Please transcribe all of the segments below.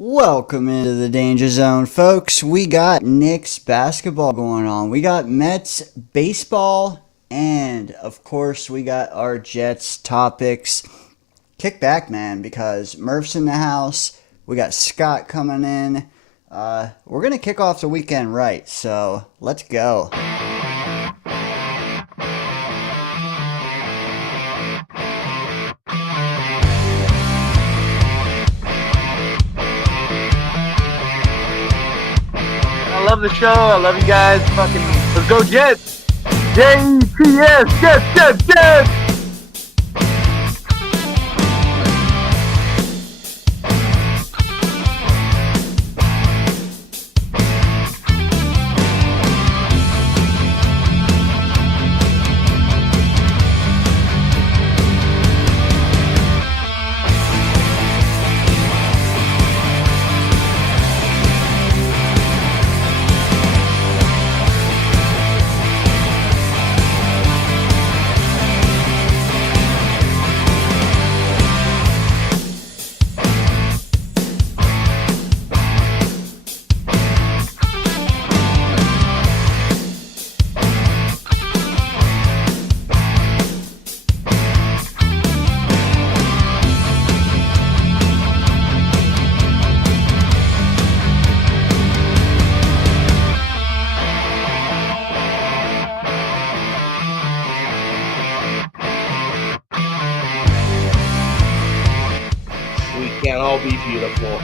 Welcome into the Danger Zone, folks. We got Knicks basketball going on. We got Mets baseball, and of course, we got our Jets topics. Kick back, man, because Murph's in the house. We got Scott coming in. We're gonna kick off the weekend right, so let's go. I love the show. I love you guys. Fucking, let's go Jets. Jets, Jets, Jets. We can't all be beautiful.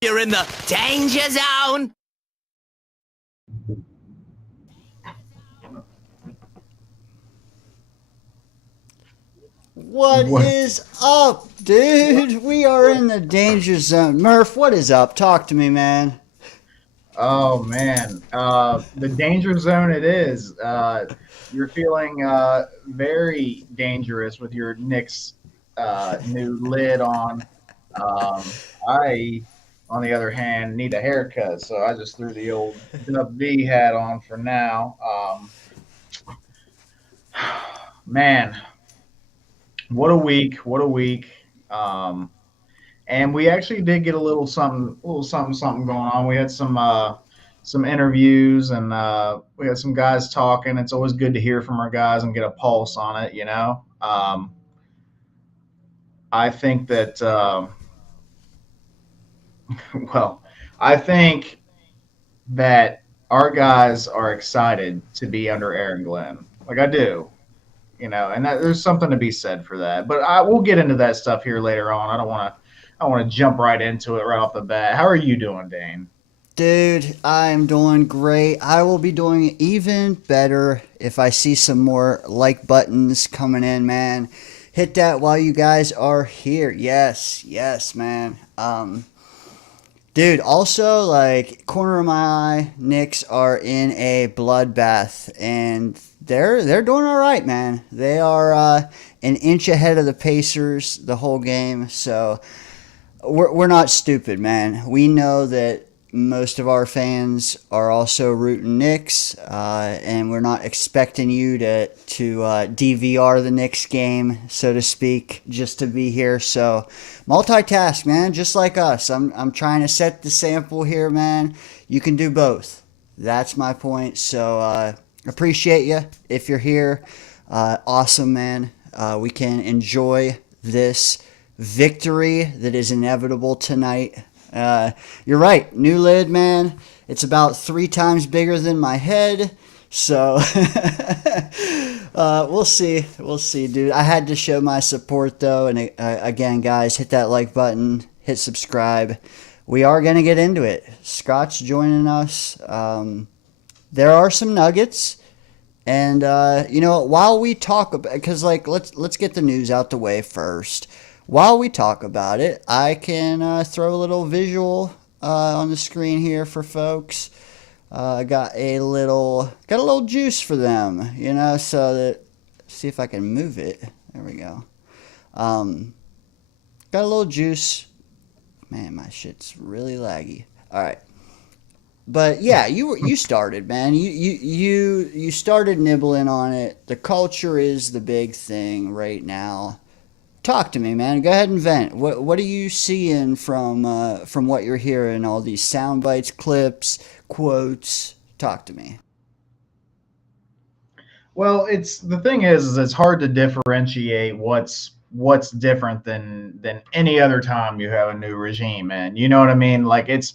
You're in the danger zone. What is up, dude? We are in the Danger Zone. Murph, what is up? Talk to me, man. Oh man, the danger zone it is. You're feeling very dangerous with your Knicks new lid on. I, on the other hand, need a haircut, so I just threw the old V hat on for now. Man, what a week! What a week! And we actually did get a little something going on. We had some interviews, and we had some guys talking. It's always good to hear from our guys and get a pulse on it, you know. I think that well, I think that our guys are excited to be under Aaron Glenn. Like I do, you know, and there's something to be said for that. But we'll get into that stuff here later on. I want to jump right into it right off the bat. How are you doing, Dane? Dude, I'm doing great. I will be doing even better if I see some more like buttons coming in, man. Hit that while you guys are here. Yes, yes, man. Dude, also, like, corner of my eye, Knicks are in a bloodbath, and they're doing all right, man. They are an inch ahead of the Pacers the whole game, so we're not stupid, man. We know that most of our fans are also rooting Knicks, and we're not expecting you to DVR the Knicks game, so to speak, just to be here. So multitask, man, just like us. I'm trying to set the sample here, man. You can do both. That's my point. So appreciate you if you're here. Awesome, man. We can enjoy this victory that is inevitable tonight. You're right. New lid, man. It's about 3 times bigger than my head. So we'll see. We'll see, dude. I had to show my support, though. And again, guys, hit that like button. Hit subscribe. We are going to get into it. Scott's joining us. There are some nuggets. And you know, while we talk about, because like let's get the news out the way first. While we talk about it, I can throw a little visual on the screen here for folks. Got a little juice for them, you know. So that, see if I can move it. There we go. Got a little juice. Man, my shit's really laggy. All right. But yeah, you started, man. You started nibbling on it. The culture is the big thing right now. Talk to me, man. Go ahead and vent. What are you seeing from what you're hearing? All these sound bites, clips, quotes. Talk to me. Well, it's the thing is it's hard to differentiate what's different than any other time you have a new regime, and you know what I mean. Like it's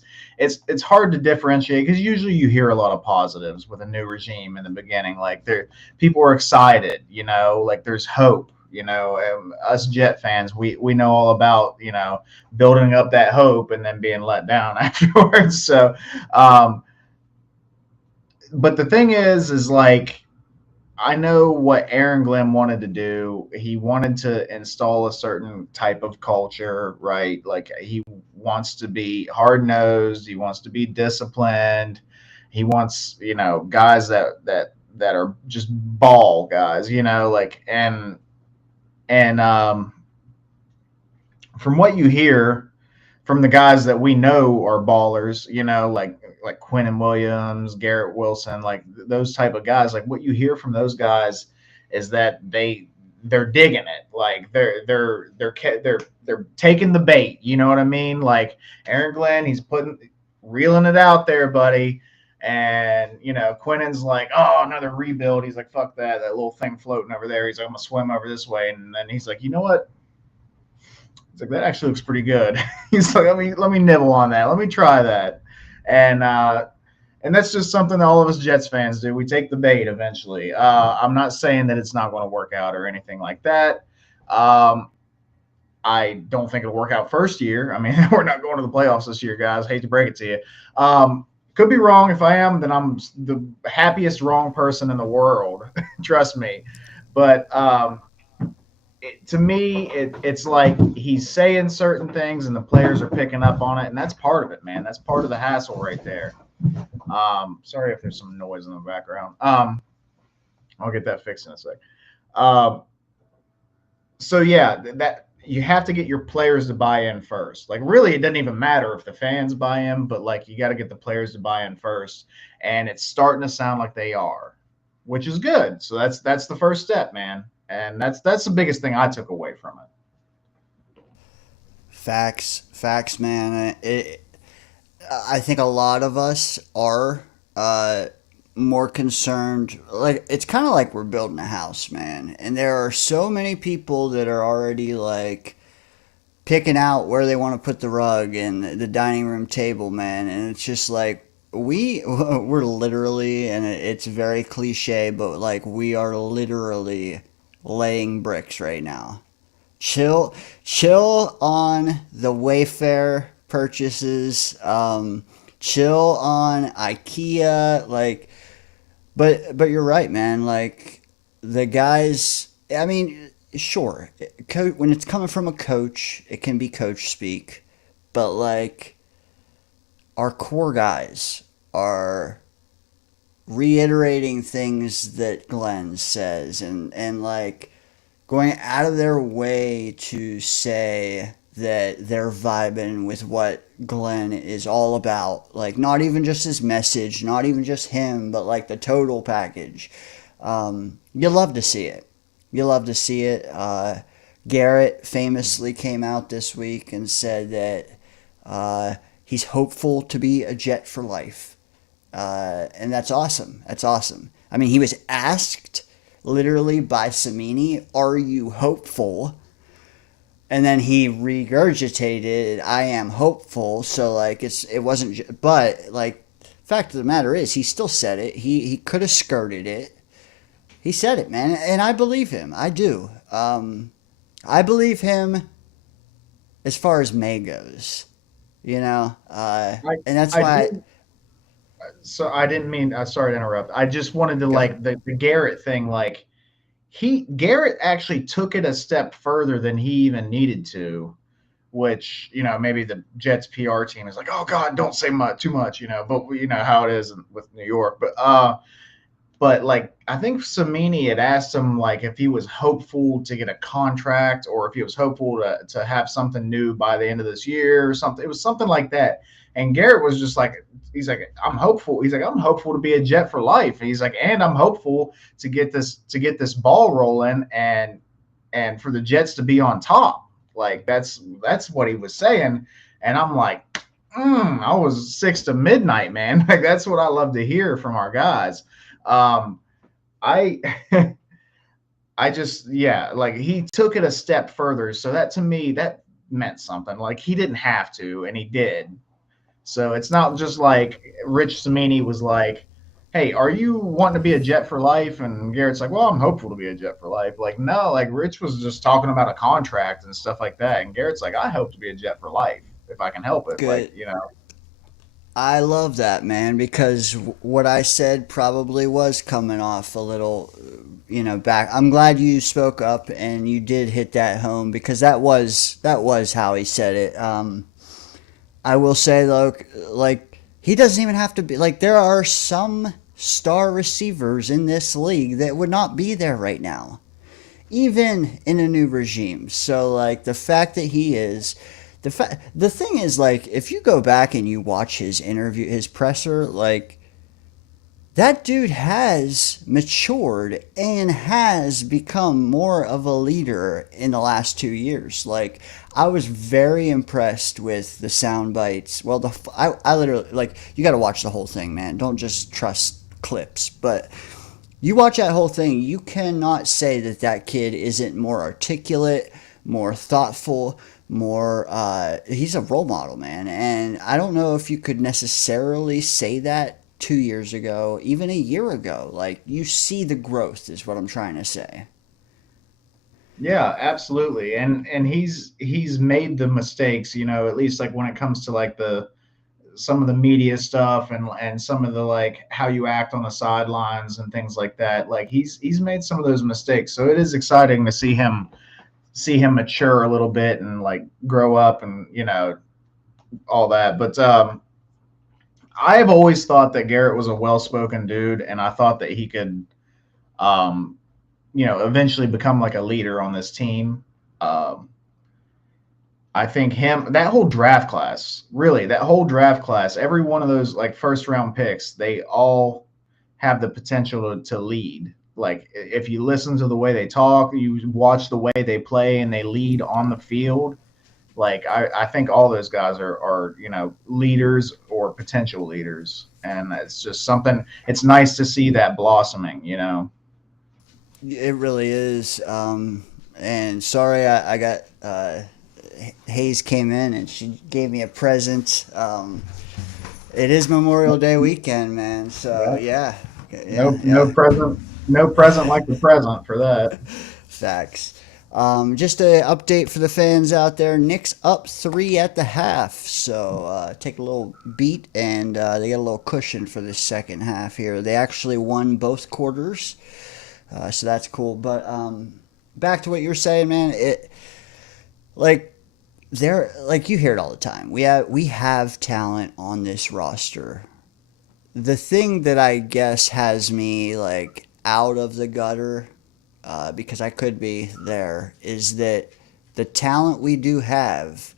hard to differentiate because usually you hear a lot of positives with a new regime in the beginning. Like there, people are excited, you know, like there's hope. You know, us Jet fans, we know all about building up that hope and then being let down afterwards. So, but the thing is like I know what Aaron Glenn wanted to do. He wanted to install a certain type of culture, right? Like he wants to be hard nosed. He wants to be disciplined. He wants, guys that are just ball guys, like and from what you hear from the guys that we know are ballers, like Quentin Williams, Garrett Wilson, like those type of guys. Like what you hear from those guys is that they're digging it. Like they're taking the bait. You know what I mean? Like Aaron Glenn, he's reeling it out there, buddy. And Quentin's like, oh, another rebuild. He's like, fuck that little thing floating over there. He's like, I'm gonna swim over this way. And then he's like, you know what? He's like, that actually looks pretty good. He's like, let me nibble on that. Let me try that. And that's just something that all of us Jets fans do. We take the bait eventually. I'm not saying that it's not going to work out or anything like that. I don't think it'll work out first year. I mean, we're not going to the playoffs this year, guys. Hate to break it to you. Could be wrong. If I am, then I'm the happiest wrong person in the world. Trust me. But to me, it's like he's saying certain things and the players are picking up on it, and that's part of it, man. That's part of the hassle right there. Sorry if there's some noise in the background. I'll get that fixed in a sec. So yeah, that you have to get your players to buy in first. Like really, it doesn't even matter if the fans buy in, but like you got to get the players to buy in first, and it's starting to sound like they are, which is good. So that's the first step, man. And that's the biggest thing I took away from it. Facts, man. I think a lot of us are more concerned. Like it's kind of like we're building a house, man, and there are so many people that are already like picking out where they want to put the rug and the dining room table, man. And it's just like we're literally, and it's very cliche, but like we are literally laying bricks right now. Chill on the Wayfair purchases. Chill on IKEA. Like, but you're right, man. Like the guys. I mean, sure, when it's coming from a coach, it can be coach speak, but like our core guys are reiterating things that Glenn says and like going out of their way to say that they're vibing with what Glenn is all about. Like not even just his message, not even just him, but like the total package. You love to see it. You love to see it. Garrett famously came out this week and said that he's hopeful to be a Jet for life. And that's awesome. That's awesome. I mean, he was asked literally by Samini, "Are you hopeful?" And then he regurgitated, "I am hopeful." So like it wasn't, but like fact of the matter is, he still said it. He could have skirted it. He said it, man, and I believe him. I do. I believe him as far as May goes. And that's why. so I didn't mean. Sorry to interrupt. I just wanted to Go. like the Garrett thing. Like Garrett actually took it a step further than he even needed to. Which maybe the Jets PR team is like, oh God, don't say too much, But you know how it is with New York. But like I think Samini had asked him like if he was hopeful to get a contract or if he was hopeful to have something new by the end of this year or something. It was something like that. And Garrett was just like, he's like, I'm hopeful. He's like, I'm hopeful to be a Jet for life. And he's like, and I'm hopeful to get this ball rolling and for the Jets to be on top. Like that's what he was saying. And I'm like, I was 6 to midnight, man. Like that's what I love to hear from our guys. I I just like he took it a step further. So that to me that meant something. Like he didn't have to, and he did. So it's not just like Rich Samini was like, "Hey, are you wanting to be a Jet for life?" And Garrett's like, "Well, I'm hopeful to be a Jet for life." Like no, like Rich was just talking about a contract and stuff like that, and Garrett's like, "I hope to be a Jet for life if I can help it." Good. I love that, man, because what I said probably was coming off a little, back. I'm glad you spoke up and you did hit that home because that was how he said it. I will say though, like he doesn't even have to be like there are some star receivers in this league that would not be there right now, even in a new regime. So like the fact that he is the thing is like if you go back and you watch his interview, his presser, like that dude has matured and has become more of a leader in the last 2 years. Like I was very impressed with the sound bites. Well, I literally like you got to watch the whole thing, man. Don't just trust clips, but you watch that whole thing, you cannot say that that kid isn't more articulate, more thoughtful, more he's a role model, man. And I don't know if you could necessarily say that 2 years ago, even a year ago. Like you see the growth is what I'm trying to say. Yeah, absolutely. And he's made the mistakes, at least like when it comes to like the some of the media stuff and some of the like how you act on the sidelines and things like that. Like he's made some of those mistakes. So it is exciting to see him mature a little bit and like grow up and all that. But I've always thought that Garrett was a well-spoken dude, and I thought that he could um eventually become like a leader on this team. Um, I think that whole draft class, really, that whole draft class, every one of those like first round picks, they all have the potential to lead. Like if you listen to the way they talk, you watch the way they play, and they lead on the field. Like I think all those guys are leaders or potential leaders, and it's just something. It's nice to see that blossoming. It really is. And sorry, I got Hayes came in and she gave me a present. It is Memorial Day weekend, man. So yeah, No, yeah, no yeah. present, no present like the present for that. Facts. Just an update for the fans out there. Knicks up 3 at the half. So take a little beat, and they get a little cushion for the second half here. They actually won both quarters, so that's cool. But back to what you're saying, man. Like like you hear it all the time. We have talent on this roster. The thing that I guess has me like out of the gutter, because I could be there, is that the talent we do have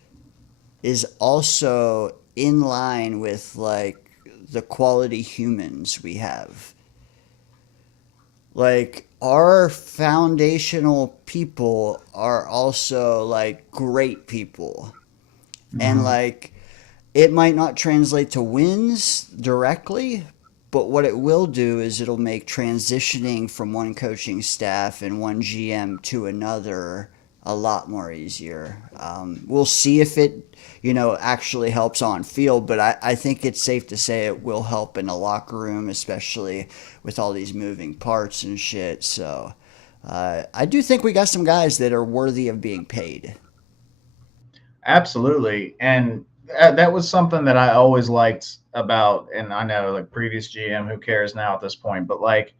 is also in line with like the quality humans we have. Like our foundational people are also like great people. And Mhm. like it might not translate to wins directly, but what it will do is it'll make transitioning from one coaching staff and one GM to another a lot more easier. We'll see if it, actually helps on field, but I think it's safe to say it will help in the locker room, especially with all these moving parts and shit. So I do think we got some guys that are worthy of being paid. Absolutely. And that was something that I always liked about, and I know like previous GM, who cares now at this point, but like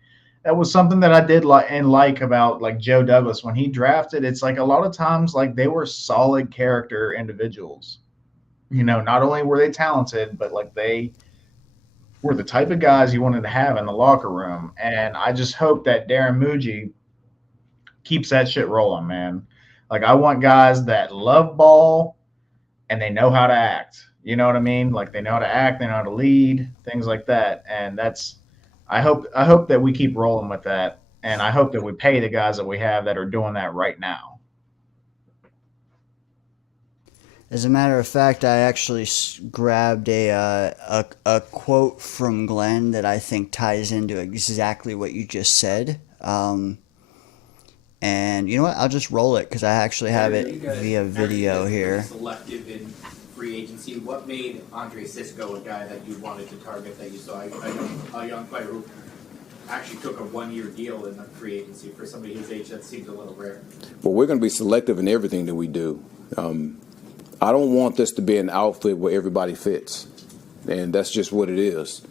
that was something that I did like about like Joe Douglas when he drafted. It's like a lot of times like they were solid character individuals. You know, not only were they talented, but like they were the type of guys you wanted to have in the locker room. And I just hope that Darren Muji keeps that shit rolling, man. Like I want guys that love ball and they know how to act. You know what I mean? Like they know how to act, they know how to lead, things like that. And that's I hope that we keep rolling with that. And I hope that we pay the guys that we have that are doing that right now. As a matter of fact, I actually grabbed a quote from Glenn that I think ties into exactly what you just said. And you know what? I'll just roll it because I actually have it via video here. Selective in free agency. What made Andre Cisco a guy that you wanted to target? That you saw a young player who actually took a 1-year deal in the free agency for somebody his age? That seems a little rare. Well, we're going to be selective in everything that we do. I don't want this to be an outfit where everybody fits, and that's just what it is.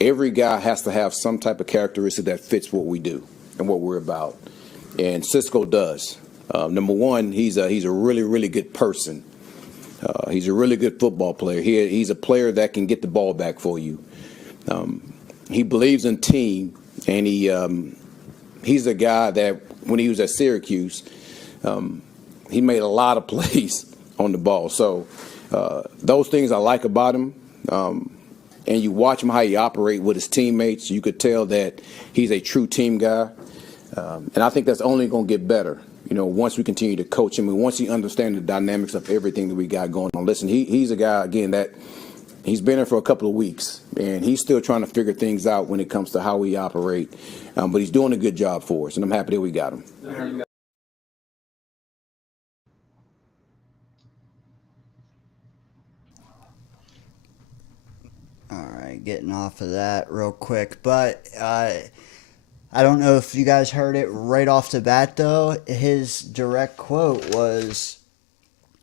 Every guy has to have some type of characteristic that fits what we do and what we're about, and Cisco does. Number one, he's a really, really good person. He's a really good football player. He's a player that can get the ball back for you. He believes in team, and he's a guy that when he was at Syracuse, he made a lot of plays on the ball. So those things I like about him. And you watch him how he operate with his teammates, you could tell that he's a true team guy. And I think that's only going to get better, you know, once we continue to coach him and once he understands the dynamics of everything that we got going on. Listen, he's a guy, again, that he's been here for a couple of weeks, and he's still trying to figure things out when it comes to how we operate. But he's doing a good job for us, and I'm happy that we got him. All right, getting off of that real quick, but I don't know if you guys heard it right off the bat, though. His direct quote was,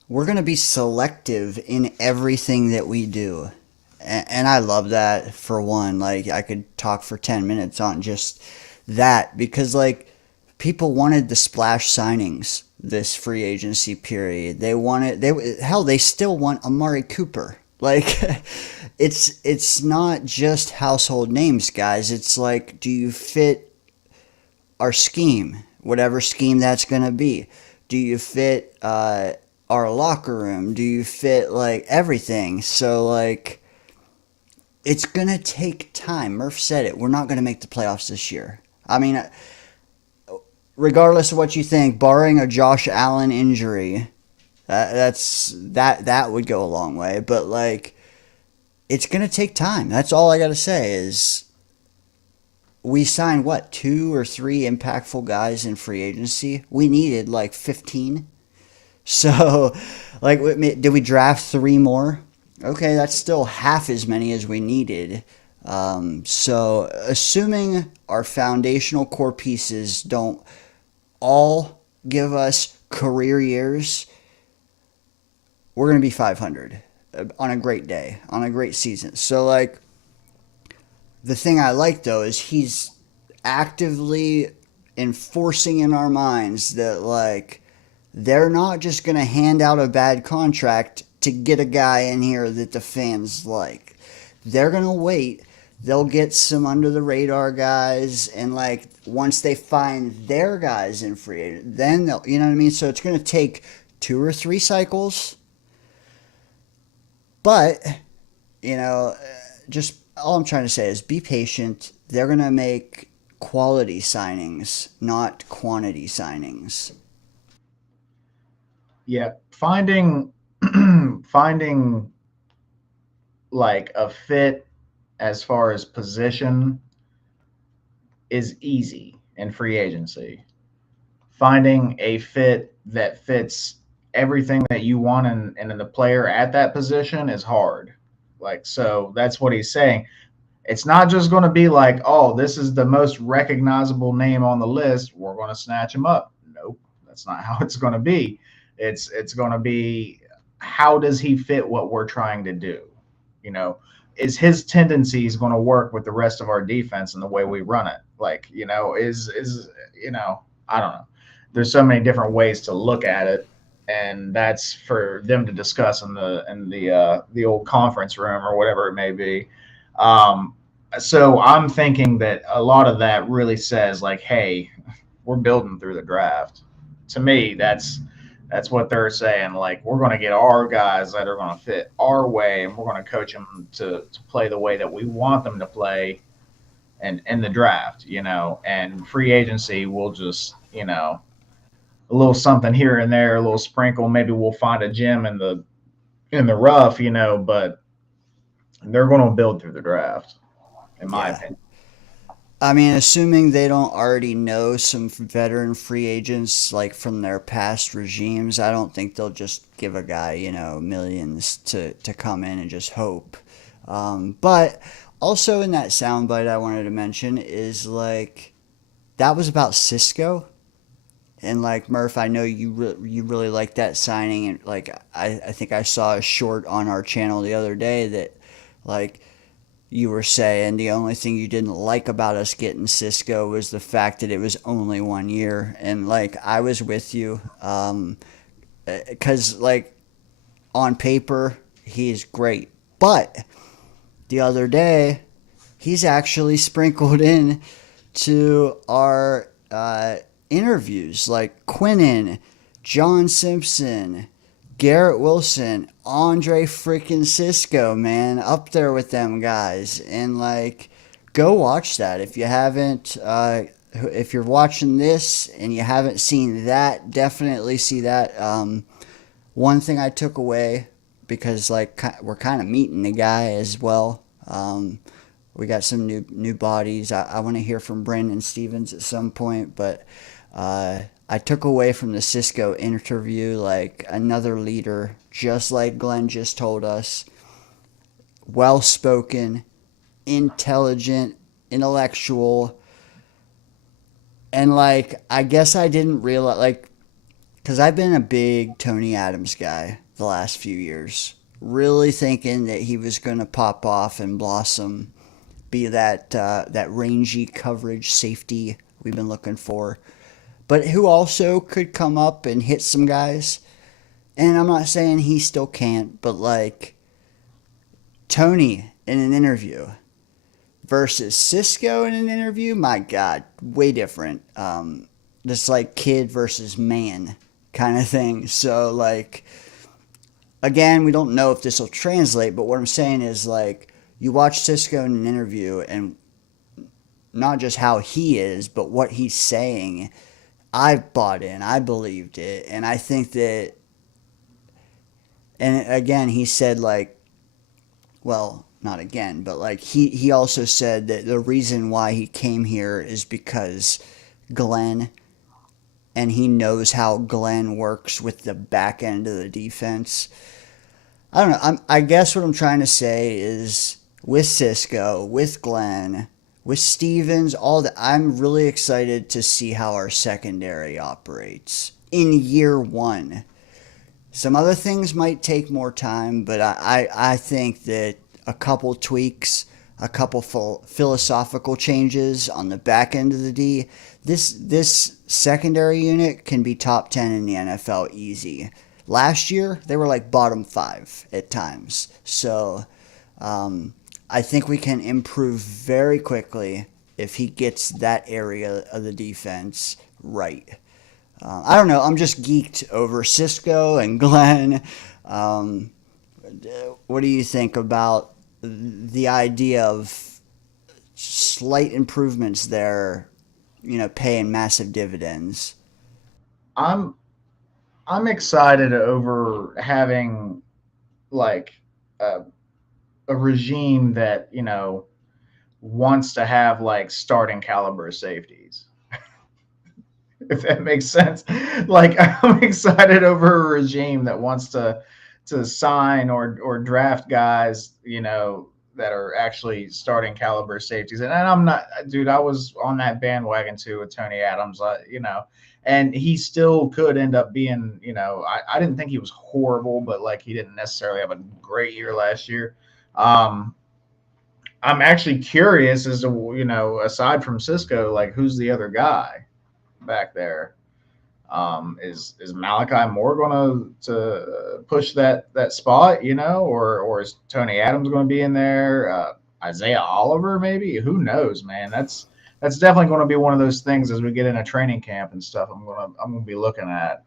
"We're going to be selective in everything that we do." And I love that, for one. Like, I could talk for 10 minutes on just that because, like, people wanted the splash signings this free agency period. They still want Amari Cooper. Like, it's not just household names, guys. It's like, do you fit our scheme, whatever scheme that's going to be? Do you fit our locker room? Do you fit, like, everything? So, like, it's going to take time. Murph said it. We're not going to make the playoffs this year. I mean, regardless of what you think, barring a Josh Allen injury, that would go a long way. But, like, it's going to take time. That's all I got to say is we signed, what, 2 or 3 impactful guys in free agency? We needed, like, 15. So, like, did we draft 3 more? Okay, that's still half as many as we needed. So, assuming our foundational core pieces don't all give us career years, we're going to be 500 on a great day, on a great season. So, like, the thing I like, though, is he's actively enforcing in our minds that, like, they're not just going to hand out a bad contract to get a guy in here that the fans like. They're going to wait. They'll get some under the radar guys, and, like, once they find their guys in free agent, then they'll, you know what I mean? So it's going to take 2 or 3 cycles. But, you know, just all I'm trying to say is be patient. They're going to make quality signings, not quantity signings. Yeah, finding like a fit as far as position is easy in free agency. Finding a fit that fits everything that you want in the player at that position is hard. Like, so that's what he's saying. It's not just going to be like, oh, this is the most recognizable name on the list, we're going to snatch him up. Nope, that's not how it's going to be. It's going to be how does he fit what we're trying to do? You know, is his tendencies going to work with the rest of our defense and the way we run it? Like, is I don't know. There's so many different ways to look at it, and that's for them to discuss in the old conference room or whatever it may be. Um, so I'm thinking that a lot of that really says like, hey, we're building through the draft. To me, that's what they're saying. Like, we're going to get our guys that are going to fit our way, and we're going to coach them to play the way that we want them to play, and in the draft, and free agency will just, a little something here and there, a little sprinkle. Maybe we'll find a gem in the rough, but they're going to build through the draft, in my Yeah. opinion. I mean, assuming they don't already know some veteran free agents like from their past regimes, I don't think they'll just give a guy, millions to come in and just hope. But also in that soundbite I wanted to mention is like that was about Cisco. And like Murph, I know you really like that signing, and like I think I saw a short on our channel the other day that like you were saying the only thing you didn't like about us getting Cisco was the fact that it was only 1 year, and like I was with you, because like on paper he's great, but the other day he's actually sprinkled in to our interviews like Quinnen, John Simpson, Garrett Wilson, Andre freaking Cisco, man, up there with them guys. And like, go watch that if you haven't. If you're watching this and you haven't seen that, definitely see that. One thing I took away, because like we're kind of meeting the guy as well. We got some new bodies. I want to hear from Brandon Stevens at some point, but I took away from the Cisco interview like another leader, just like Glenn just told us. Well spoken, intelligent, intellectual, and like I guess I didn't realize like because I've been a big Tony Adams guy the last few years, really thinking that he was going to pop off and blossom, be that rangy coverage safety we've been looking for, but who also could come up and hit some guys. And I'm not saying he still can't, but like Tony in an interview versus Cisco in an interview, my God, way different. This like kid versus man kind of thing. So like, again, we don't know if this will translate, but what I'm saying is like, you watch Cisco in an interview and not just how he is, but what he's saying. I bought in, I believed it, and I think that, and again, he said like, well, not again, but like he also said that the reason why he came here is because Glenn, and he knows how Glenn works with the back end of the defense. I don't know. I guess what I'm trying to say is with Cisco, with Glenn, with Stevens, all that, I'm really excited to see how our secondary operates in year one. Some other things might take more time, but I think that a couple tweaks, a couple philosophical changes on the back end of the D, this secondary unit can be top 10 in the NFL easy. Last year, they were like bottom 5 at times. So I think we can improve very quickly if he gets that area of the defense right. I don't know. I'm just geeked over Cisco and Glenn. What do you think about the idea of slight improvements there, paying massive dividends? I'm I'm excited over having like a, a regime that wants to have like starting caliber safeties, if that makes sense. Like, I'm excited over a regime that wants to sign or draft guys, that are actually starting caliber safeties. And I'm not, dude, I was on that bandwagon too with Tony Adams. and he still could end up being, I didn't think he was horrible, but like he didn't necessarily have a great year last year. I'm actually curious as to, aside from Cisco, like who's the other guy back there? Is Malachi Moore going to push that spot, or is Tony Adams going to be in there? Isaiah Oliver, maybe? Who knows, man? That's definitely going to be one of those things as we get into training camp and stuff. I'm gonna be looking at.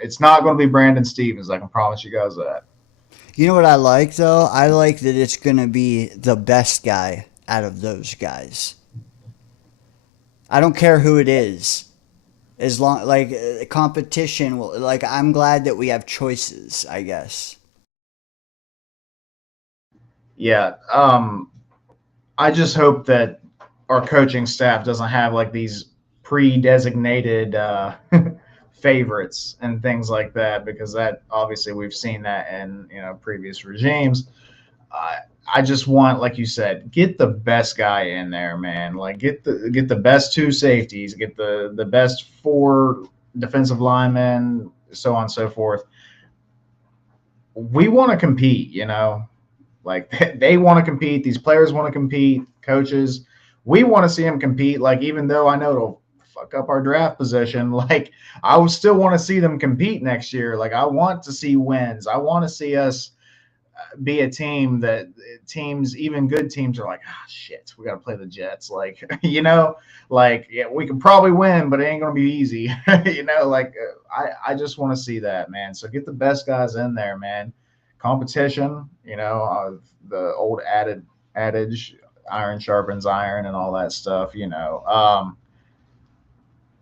It's not going to be Brandon Stevens. I can promise you guys that. You know what I like though? I like that it's gonna be the best guy out of those guys. I don't care who it is. As long like competition will like I'm glad that we have choices, I guess. Yeah. I just hope that our coaching staff doesn't have like these pre-designated favorites and things like that, because that obviously we've seen that in previous regimes. I just want, like you said, get the best guy in there, man. Like get the best two safeties, get the best four defensive linemen, so on and so forth. We want to compete, like they want to compete. These players want to compete. Coaches, we want to see them compete. Like even though I know it'll fuck up our draft position, like I would still want to see them compete next year. Like I want to see wins. I want to see us be a team that teams, even good teams, are like, ah, shit, we got to play the Jets. Like, like yeah, we can probably win, but it ain't gonna be easy. Like I just want to see that, man. So get the best guys in there, man. Competition, the old adage, iron sharpens iron, and all that stuff,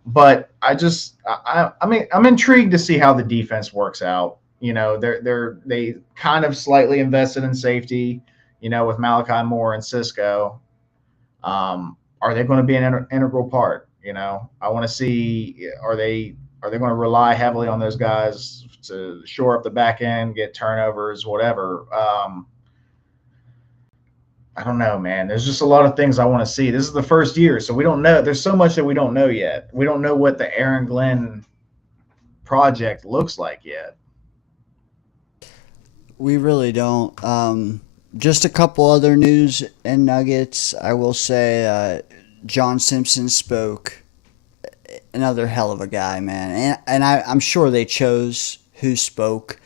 But I mean, I'm intrigued to see how the defense works out. They kind of slightly invested in safety, with Malachi Moore and Cisco. Are they going to be an integral part? I want to see, are they going to rely heavily on those guys to shore up the back end, get turnovers, whatever? I don't know, man. There's just a lot of things I want to see. This is the first year, so we don't know. There's so much that we don't know yet. We don't know what the Aaron Glenn project looks like yet. We really don't. Just a couple other news and nuggets. I will say John Simpson spoke. Another hell of a guy, man. And I'm sure they chose who spoke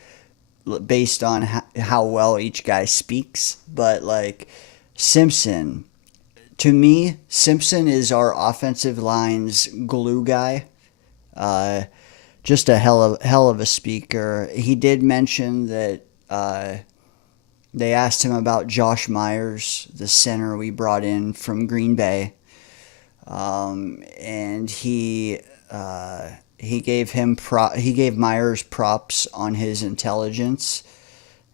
based on how well each guy speaks. But, like, Simpson, to me, Simpson is our offensive line's glue guy. Just a hell of a speaker. He did mention that they asked him about Josh Myers, the center we brought in from Green Bay, and he gave Myers props on his intelligence,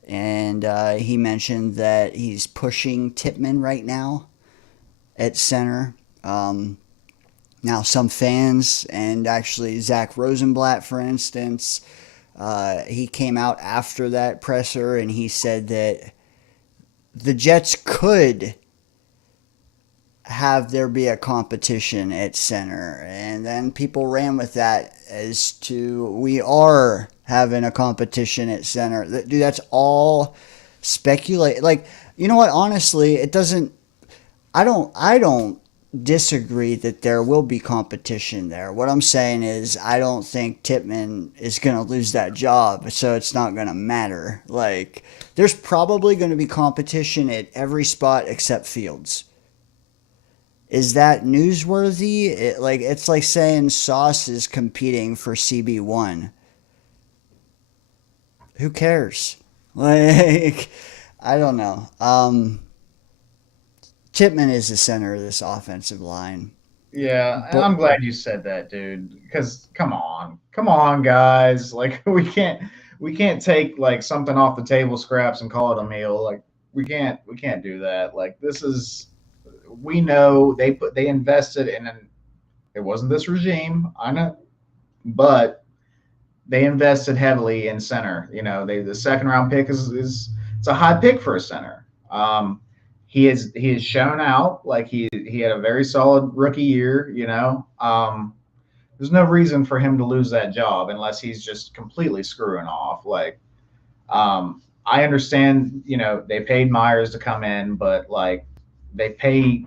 and he mentioned that he's pushing Tippmann right now at center. Now, some fans, and actually Zach Rosenblatt, for instance, he came out after that presser and he said that the Jets could have there be a competition at center. And then people ran with that as to we are having a competition at center. Dude, that's all speculate. Like, you know what? Honestly, it doesn't. I don't disagree that there will be competition there. What I'm saying is I don't think Tippmann is going to lose that job, so it's not going to matter. Like, there's probably going to be competition at every spot except Fields. Is that newsworthy? It's like saying Sauce is competing for CB1. Who cares? Like, I don't know. Tippmann is the center of this offensive line. Yeah, and I'm glad you said that, dude. Because come on, guys. Like we can't take like something off the table scraps and call it a meal. Like we can't do that. Like we know they invested in it wasn't this regime, I know, but they invested heavily in center. The second round pick is it's a high pick for a center. He has shown out, like he had a very solid rookie year. there's no reason for him to lose that job unless he's just completely screwing off. Like, I understand, they paid Myers to come in, but like they pay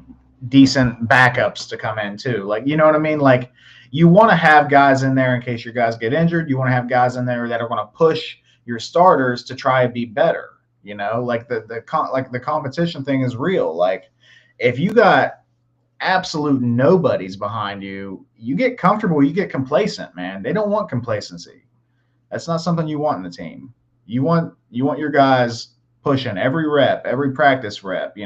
decent backups to come in too. Like, you know what I mean? Like, you want to have guys in there in case your guys get injured. You want to have guys in there that are going to push your starters to try and be better. Like the competition thing is real. Like, if you got absolute nobodies behind you, you get comfortable, you get complacent, man. They don't want complacency. That's not something you want in the team. You want your guys pushing every rep, every practice rep,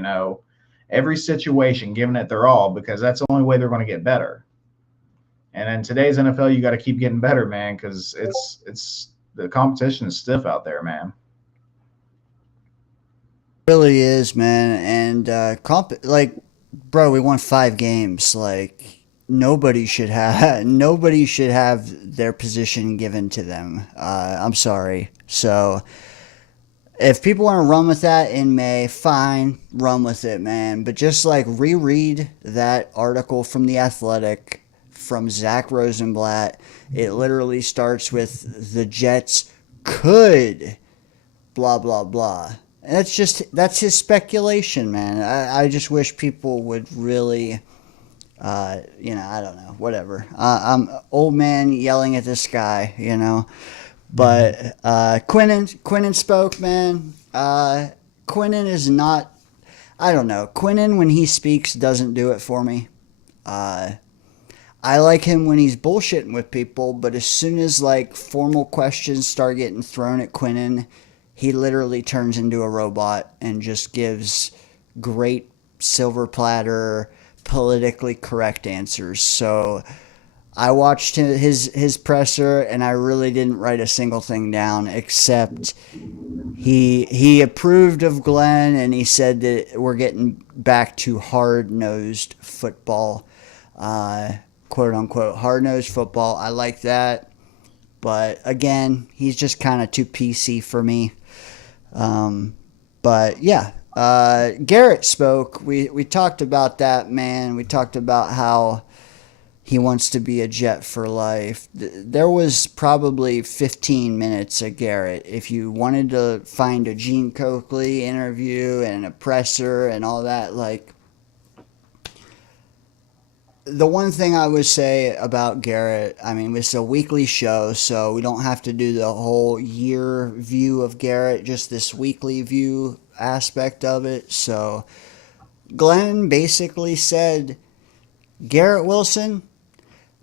every situation, giving it their all, because that's the only way they're going to get better. And in today's NFL, you got to keep getting better, man, because it's the competition is stiff out there, man. Really is, man. And like, bro, we won 5 games. Like, nobody should have their position given to them. I'm sorry. So if people want to run with that in May, fine, run with it, man. But just like reread that article from The Athletic from Zach Rosenblatt. It literally starts with the Jets could blah blah blah. And that's his speculation, man. I just wish people would really, I don't know, whatever. I'm old man yelling at the sky, But Quinnen spoke, man. Quinnen is not. I don't know. Quinnen, when he speaks, doesn't do it for me. I like him when he's bullshitting with people, but as soon as like formal questions start getting thrown at Quinnen, he literally turns into a robot and just gives great silver platter, politically correct answers. So I watched his presser, and I really didn't write a single thing down except he approved of Glenn, and he said that we're getting back to hard-nosed football, quote unquote hard-nosed football. I like that, but again, he's just kind of too PC for me. But yeah, Garrett spoke. We talked about that, man. We talked about how he wants to be a Jet for life. There was probably 15 minutes of Garrett. If you wanted to find a Gene Coakley interview and a presser and all that, like, the one thing I would say about Garrett, I mean, it's a weekly show, so we don't have to do the whole year view of Garrett, just this weekly view aspect of it. So Glenn basically said, Garrett Wilson,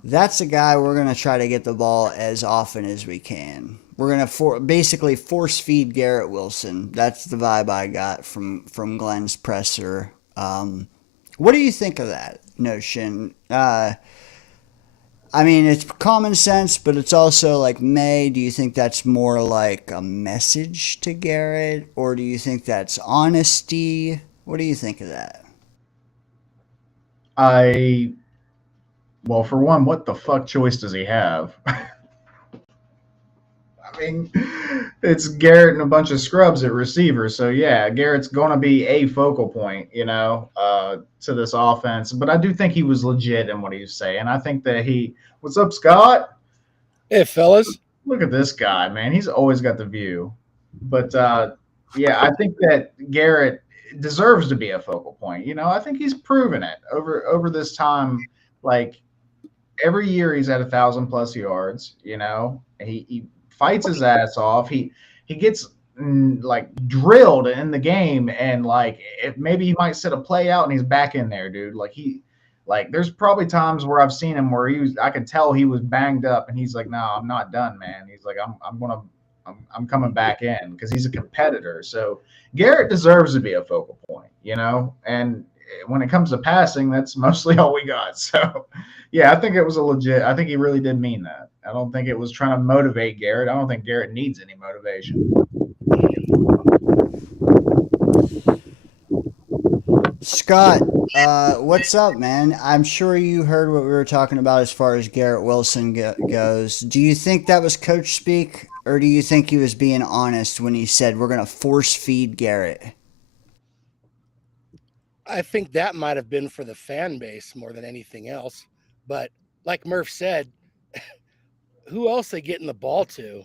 that's a guy we're going to try to get the ball as often as we can. We're going to basically force feed Garrett Wilson. That's the vibe I got from Glenn's presser. What do you think of that notion? I mean, it's common sense, but it's also like, May, do you think that's more like a message to Garrett, or do you think that's honesty? What do you think of that? Well, for one, what the fuck choice does he have? I mean, it's Garrett and a bunch of scrubs at receiver. So yeah, Garrett's going to be a focal point, to this offense. But I do think he was legit in what he was saying. I think that what's up, Scott? Hey, fellas. Look at this guy, man. He's always got the view. But yeah, I think that Garrett deserves to be a focal point. I think he's proven it over this time. Like, every year he's at 1,000+ yards. He fights his ass off. He gets like drilled in the game, and like, if maybe he might set a play out and he's back in there, dude. Like there's probably times where I've seen him where I could tell he was banged up, and he's like, no, I'm not done, man. He's like, I'm coming back in, because he's a competitor. So Garrett deserves to be a focal point, and when it comes to passing, that's mostly all we got. So yeah, I think it was I think he really did mean that. I don't think it was trying to motivate Garrett. I don't think Garrett needs any motivation. Scott, what's up, man? I'm sure you heard what we were talking about as far as Garrett Wilson goes. Do you think that was coach speak, or do you think he was being honest when he said we're going to force feed Garrett? I think that might have been for the fan base more than anything else. But like Murph said, who else they getting the ball to?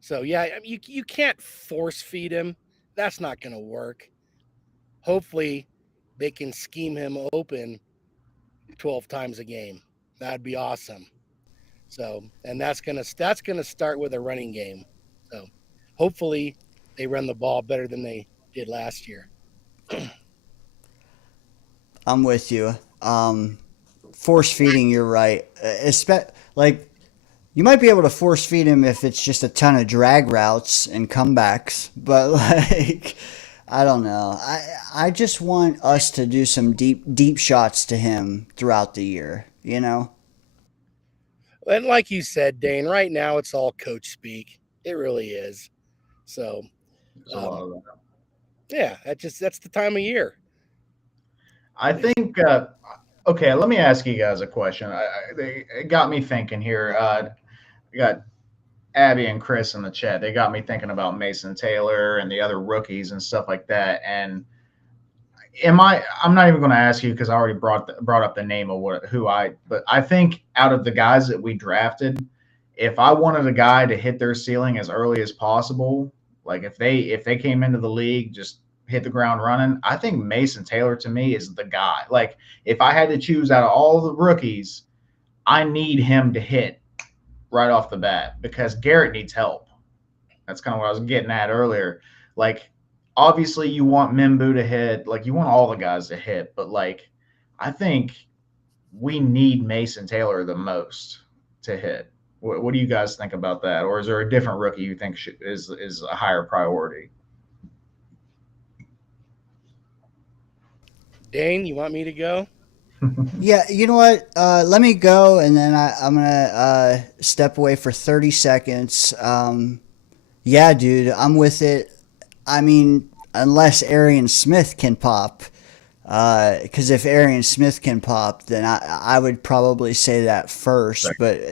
So yeah, I mean, you can't force feed him. That's not going to work. Hopefully, they can scheme him open 12 times a game. That'd be awesome. So, and that's gonna start with a running game. So, hopefully, they run the ball better than they did last year. I'm with you. Force feeding, you're right. Like you might be able to force feed him if it's just a ton of drag routes and comebacks, but like I don't know. I just want us to do some deep shots to him throughout the year. You know. And like you said, Dane, right now it's all coach speak. It really is. So, There's a lot of that. yeah, that's the time of year. I think. Okay, let me ask you guys a question. It got me thinking here. We got Abby and Chris in the chat. They got me thinking about Mason Taylor and the other rookies and stuff like that. And I'm not even going to ask you because I already brought up the name of but I think out of the guys that we drafted, if I wanted a guy to hit their ceiling as early as possible, like if they came into the league just hit the ground running, I think Mason Taylor to me is the guy. Like if I had to choose out of all the rookies, I need him to hit right off the bat because Garrett needs help. That's kind of what I was getting at earlier. Like obviously you want Mimbu to hit, like you want all the guys to hit, but like I think we need Mason Taylor the most to hit. What do you guys think about that? Or is there a different rookie you think is a higher priority? Dane, you want me to go? Yeah, you know what? Let me go, and then I'm gonna step away for 30 seconds. Yeah, dude, I'm with it. I mean, unless Arian Smith can pop, because if Arian Smith can pop, then I would probably say that first. But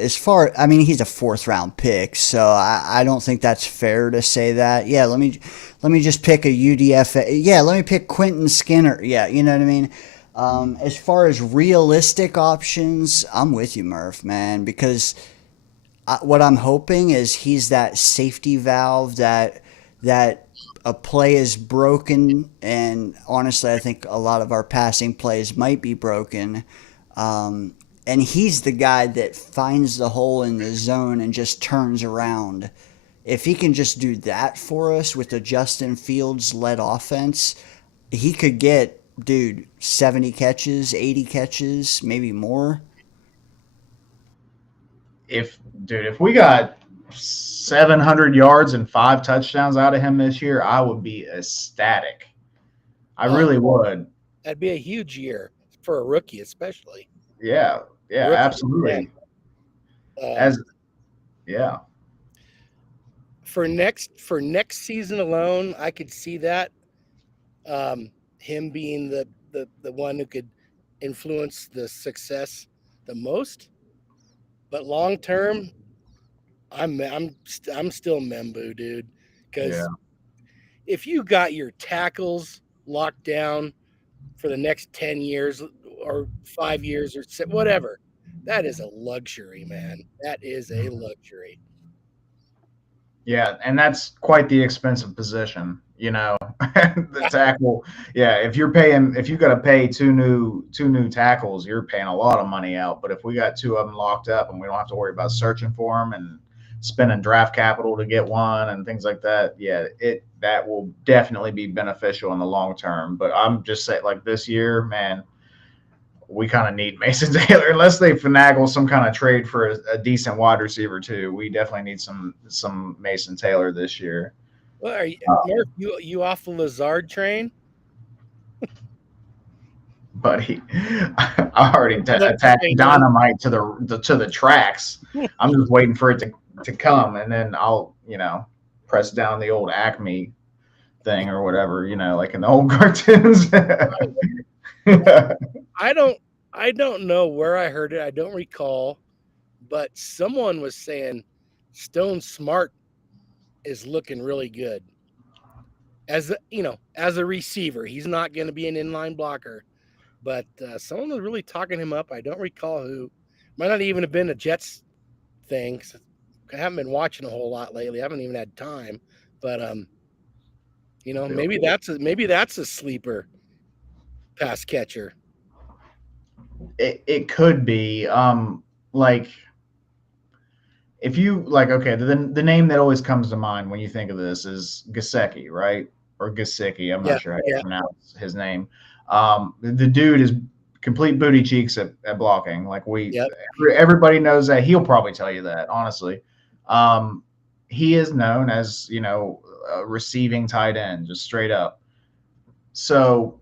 I mean, he's a fourth round pick, so I don't think that's fair to say that. Yeah, let me just pick a UDFA. Yeah, let me pick Quentin Skinner. Yeah, you know what I mean. As far as realistic options, I'm with you, Murph, man, because what I'm hoping is he's that safety valve that a play is broken, and honestly, I think a lot of our passing plays might be broken. And he's the guy that finds the hole in the zone and just turns around. If he can just do that for us with a Justin Fields led offense, he could get, dude, 70 catches, 80 catches, maybe more. If we got 700 yards and 5 touchdowns out of him this year, I would be ecstatic. I really would. That'd be a huge year for a rookie, especially. Yeah, Rookie, absolutely. For next season alone, I could see that him being the one who could influence the success the most. But long term, I'm still Membu, dude, because if you got your tackles locked down for the next 10 years or 5 years or whatever, that is a luxury, man. That is a luxury. Yeah, and that's quite the expensive position, the tackle. Yeah, if you got to pay two new tackles, you're paying a lot of money out. But if we got 2 of them locked up and we don't have to worry about searching for them and spending draft capital to get one and things like that, yeah, that will definitely be beneficial in the long term. But I'm just saying, like this year, man, we kind of need Mason Taylor unless they finagle some kind of trade for a decent wide receiver too. We definitely need some Mason Taylor this year. Well, are you off the Lazard train? Buddy, I already attached dynamite to the tracks. I'm just waiting for it to come, and then I'll press down the old Acme thing or whatever, like in the old cartoons. I don't know where I heard it. I don't recall, but someone was saying Stone Smart is looking really good as a receiver. He's not going to be an inline blocker, but someone was really talking him up. I don't recall who. Might not even have been a Jets thing. I haven't been watching a whole lot lately. I haven't even had time, but maybe that's a sleeper pass catcher. It could be like if you like okay the name that always comes to mind when you think of this is Gasecki, right? Or Gasicki, I'm Yeah, not sure how yeah. to pronounce his name. The dude is complete booty cheeks at blocking. Like Yep. everybody knows that. He'll probably tell you that, honestly. He is known as, a receiving tight end, just straight up. So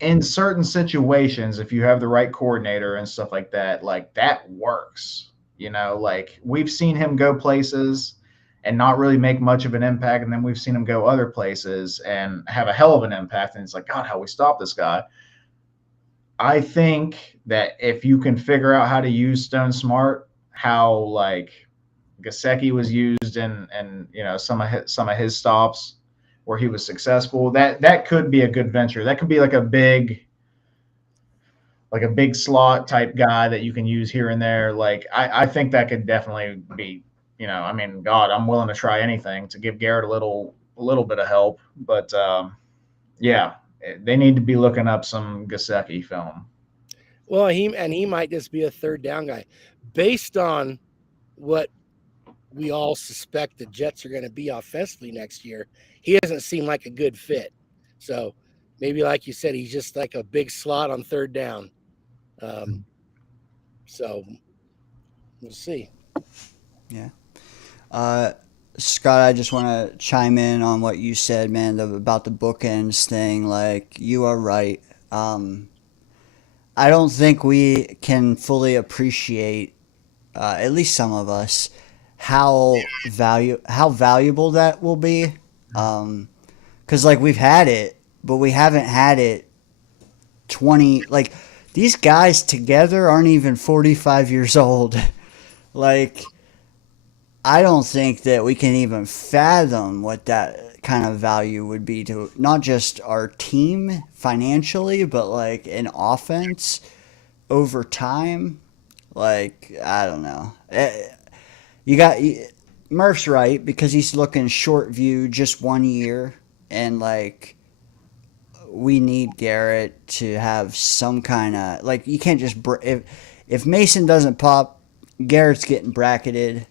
in certain situations, if you have the right coordinator and stuff like that works. Like we've seen him go places and not really make much of an impact, and then we've seen him go other places and have a hell of an impact. And it's like, God, how we stop this guy? I think that if you can figure out how to use Stone Smart, how like Gasecki was used in some of his stops where he was successful, that could be a good venture. That could be like a big slot type guy that you can use here and there. Like I think that could definitely be, I mean, God, I'm willing to try anything to give Garrett a little bit of help. But yeah, they need to be looking up some Gasecki film. Well, he might just be a third down guy, based on what we all suspect the Jets are going to be offensively next year. He doesn't seem like a good fit. So maybe, like you said, he's just like a big slot on third down. So we'll see. Yeah. Scott, I just want to chime in on what you said, man, about the bookends thing. Like, you are right. I don't think we can fully appreciate, at least some of us, how valuable that will be. Because like we've had it, but we haven't had it 20. Like these guys together aren't even 45 years old. Like I don't think that we can even fathom what that kind of value would be to not just our team financially, but like an offense over time. Like I don't know. You got Murph's right because he's looking short view, just 1 year, and like we need Garrett to have some kind of like you can't just if Mason doesn't pop, Garrett's getting bracketed.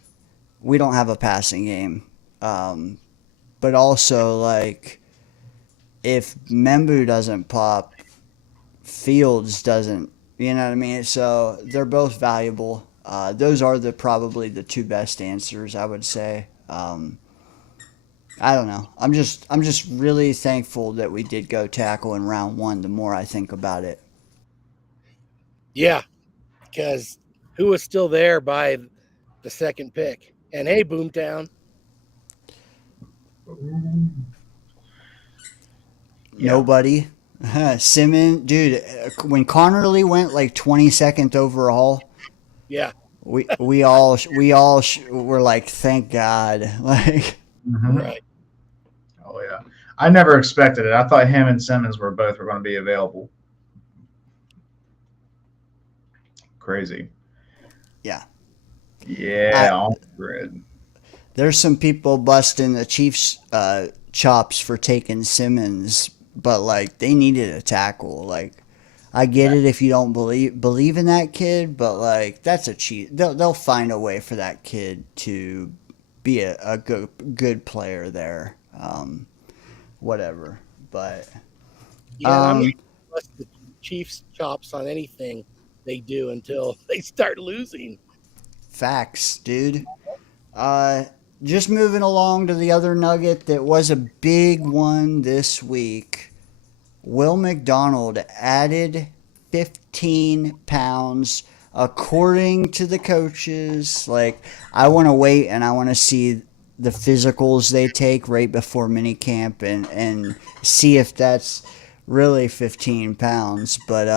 We don't have a passing game, but also like if Membu doesn't pop, Fields doesn't. You know what I mean? So they're both valuable. Those are probably the two best answers, I would say. I don't know. I'm just really thankful that we did go tackle in round one. The more I think about it. Yeah, because who was still there by the second pick? And hey, Boomtown. Yeah. Nobody. Simmons, dude. When Connerly went like 22nd overall, Yeah. we all were like, thank God. Like, Right. Oh yeah. I never expected it. I thought him and Simmons were going to be available. Crazy. yeah. Yeah, on the grid. There's some people busting the Chiefs' chops for taking Simmons, but like they needed a tackle. Like I get it if you don't believe in that kid, but like that's a cheat. They'll find a way for that kid to be a good player there. Whatever, but Yeah, I'm not bust the Chiefs' chops on anything they do until they start losing. facts, dude. Just moving along to the other nugget that was a big one this week. Will McDonald added 15 pounds according to the coaches. Like, I want to wait and I want to see the physicals they take right before minicamp and see if that's really 15 pounds. But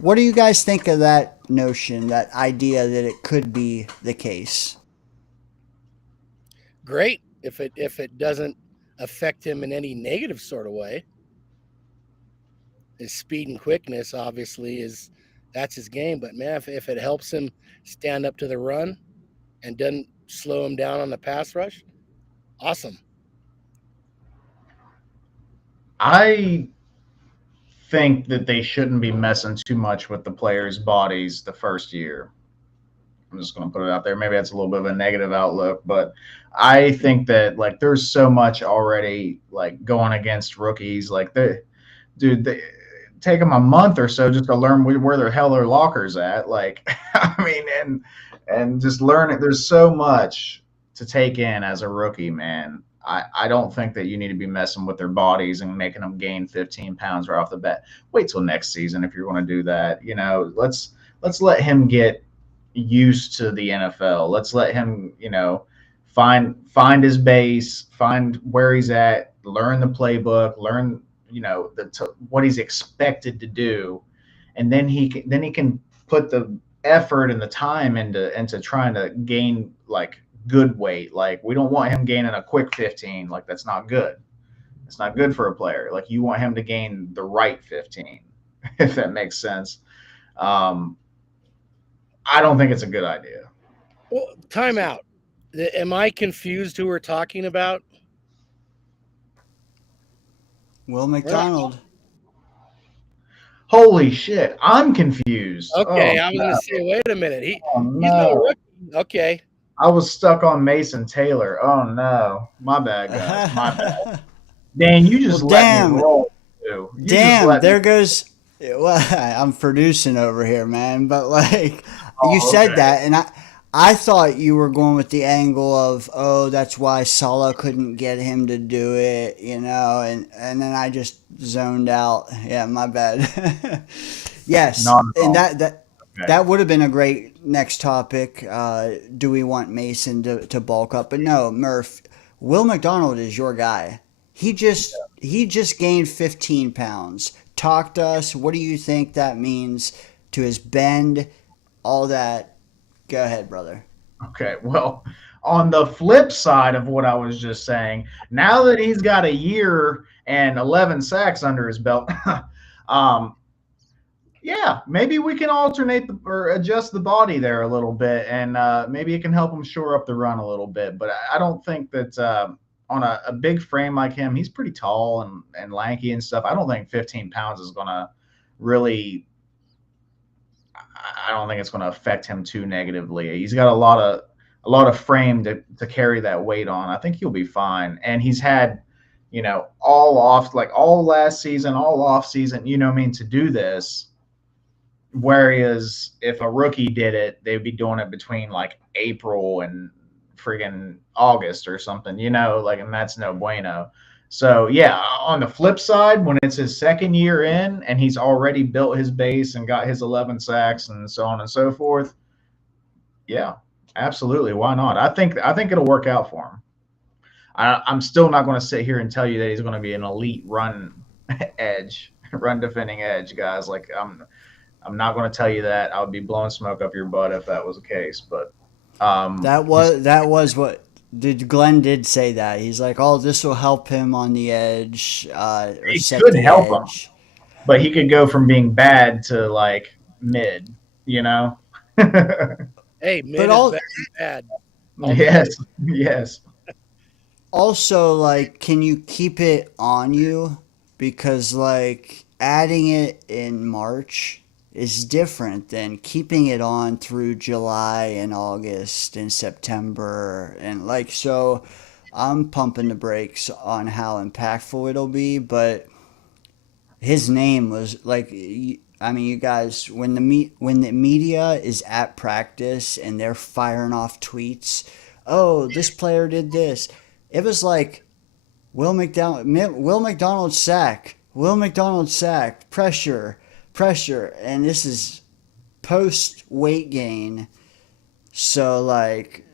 what do you guys think of that notion, that idea that it could be the case? Great if it doesn't affect him in any negative sort of way. His speed and quickness obviously is that's his game. But man, if it helps him stand up to the run and doesn't slow him down on the pass rush, awesome. I think that they shouldn't be messing too much with the players' bodies the first year. I'm just going to put it out there. Maybe that's a little bit of a negative outlook, but I think that like there's so much already like going against rookies. Like they take them a month or so just to learn where the hell their lockers at. Like, I mean, and just learn it. There's so much to take in as a rookie, man. I don't think that you need to be messing with their bodies and making them gain 15 pounds right off the bat. Wait till next season if you're going to do that. You know, let's let him get used to the NFL. Let's let him, you know, find his base, find where he's at, learn the playbook, learn, you know, what he's expected to do, and then he can put the effort and the time into trying to gain like good weight. Like we don't want him gaining a quick 15. Like that's not good. It's not good for a player. Like you want him to gain the right 15, if that makes sense. Um, I don't think it's a good idea. Well, time out. Am I confused who we're talking about? Will McDonald. Holy shit, I'm confused. Okay, Oh, I was going to say, wait a minute. He's no. no rookie. Okay. I was stuck on Mason Taylor. Oh no, my bad, guys. My bad. Dan, you just let me roll. Too. There goes. Well, I'm producing over here, man. But like, you said that, and I thought you were going with the angle of, oh, that's why Salah couldn't get him to do it, you know, and then I just zoned out. Yeah, my bad. Yes, and that would have been a great next topic. Do we want Mason to bulk up? But no, Murph, Will McDonald is your guy. He just gained 15 pounds. Talk to us. What do you think that means to his bend? All that. Go ahead, brother. Okay, well, on the flip side of what I was just saying, now that he's got a year and 11 sacks under his belt, yeah, maybe we can alternate or adjust the body there a little bit, and maybe it can help him shore up the run a little bit. But I don't think that on a big frame like him, he's pretty tall and lanky and stuff. I don't think 15 pounds is going to really – I don't think it's going to affect him too negatively. He's got a lot of frame to carry that weight on. I think he'll be fine. And he's had, you know, all last season, all off season, you know what I mean, to do this. Whereas if a rookie did it, they'd be doing it between like April and friggin' August or something, you know, like, and that's no bueno. So, yeah, on the flip side, when it's his second year in and he's already built his base and got his 11 sacks and so on and so forth, yeah, absolutely. Why not? I think it'll work out for him. I'm still not going to sit here and tell you that he's going to be an elite run defending edge, guys. Like, I'm not going to tell you that. I would be blowing smoke up your butt if that was the case. But that was what Glenn did say that. He's like, oh, this will help him on the edge. It could help him, but he could go from being bad to like mid, you know? Hey, mid is bad. Yes. Also, like, can you keep it on you? Because, like, adding it in March is different than keeping it on through July and August and September. And, like, so I'm pumping the brakes on how impactful it'll be. But his name was, like, I mean, you guys, when the media is at practice and they're firing off tweets, oh, this player did this. It was like Will McDonald sack, pressure, and this is post weight gain. So like,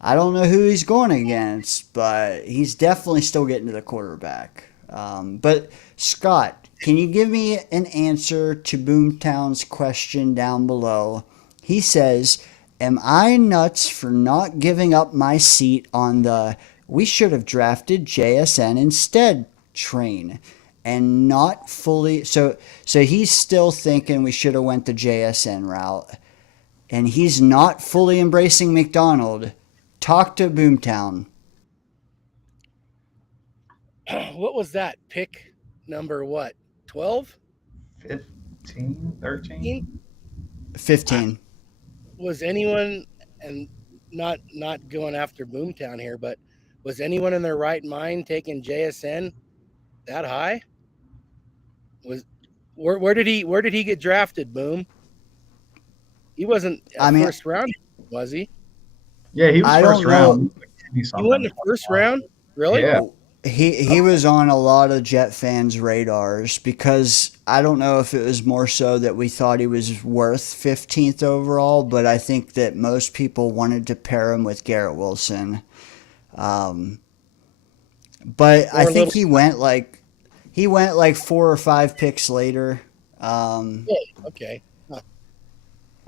I don't know who he's going against, but he's definitely still getting to the quarterback. But Scott, can you give me an answer to Boomtown's question down below? He says, am I nuts for not giving up my seat on the "we should have drafted JSN instead" train? and not fully. So he's still thinking we should have went the JSN route, and he's not fully embracing McDonald. Talk to Boomtown. What was that pick number? What 12? 15, 13? 15. Was anyone, and not going after Boomtown here, but was anyone in their right mind taking JSN that high? Was where did he get drafted? Boom. He wasn't first round, was he? Yeah, he was I first don't round. He went in the first round? Really? Yeah. He was on a lot of Jet fans' radars because I don't know if it was more so that we thought he was worth 15th overall, but I think that most people wanted to pair him with Garrett Wilson. But I think he went like 4 or 5 picks later. Okay.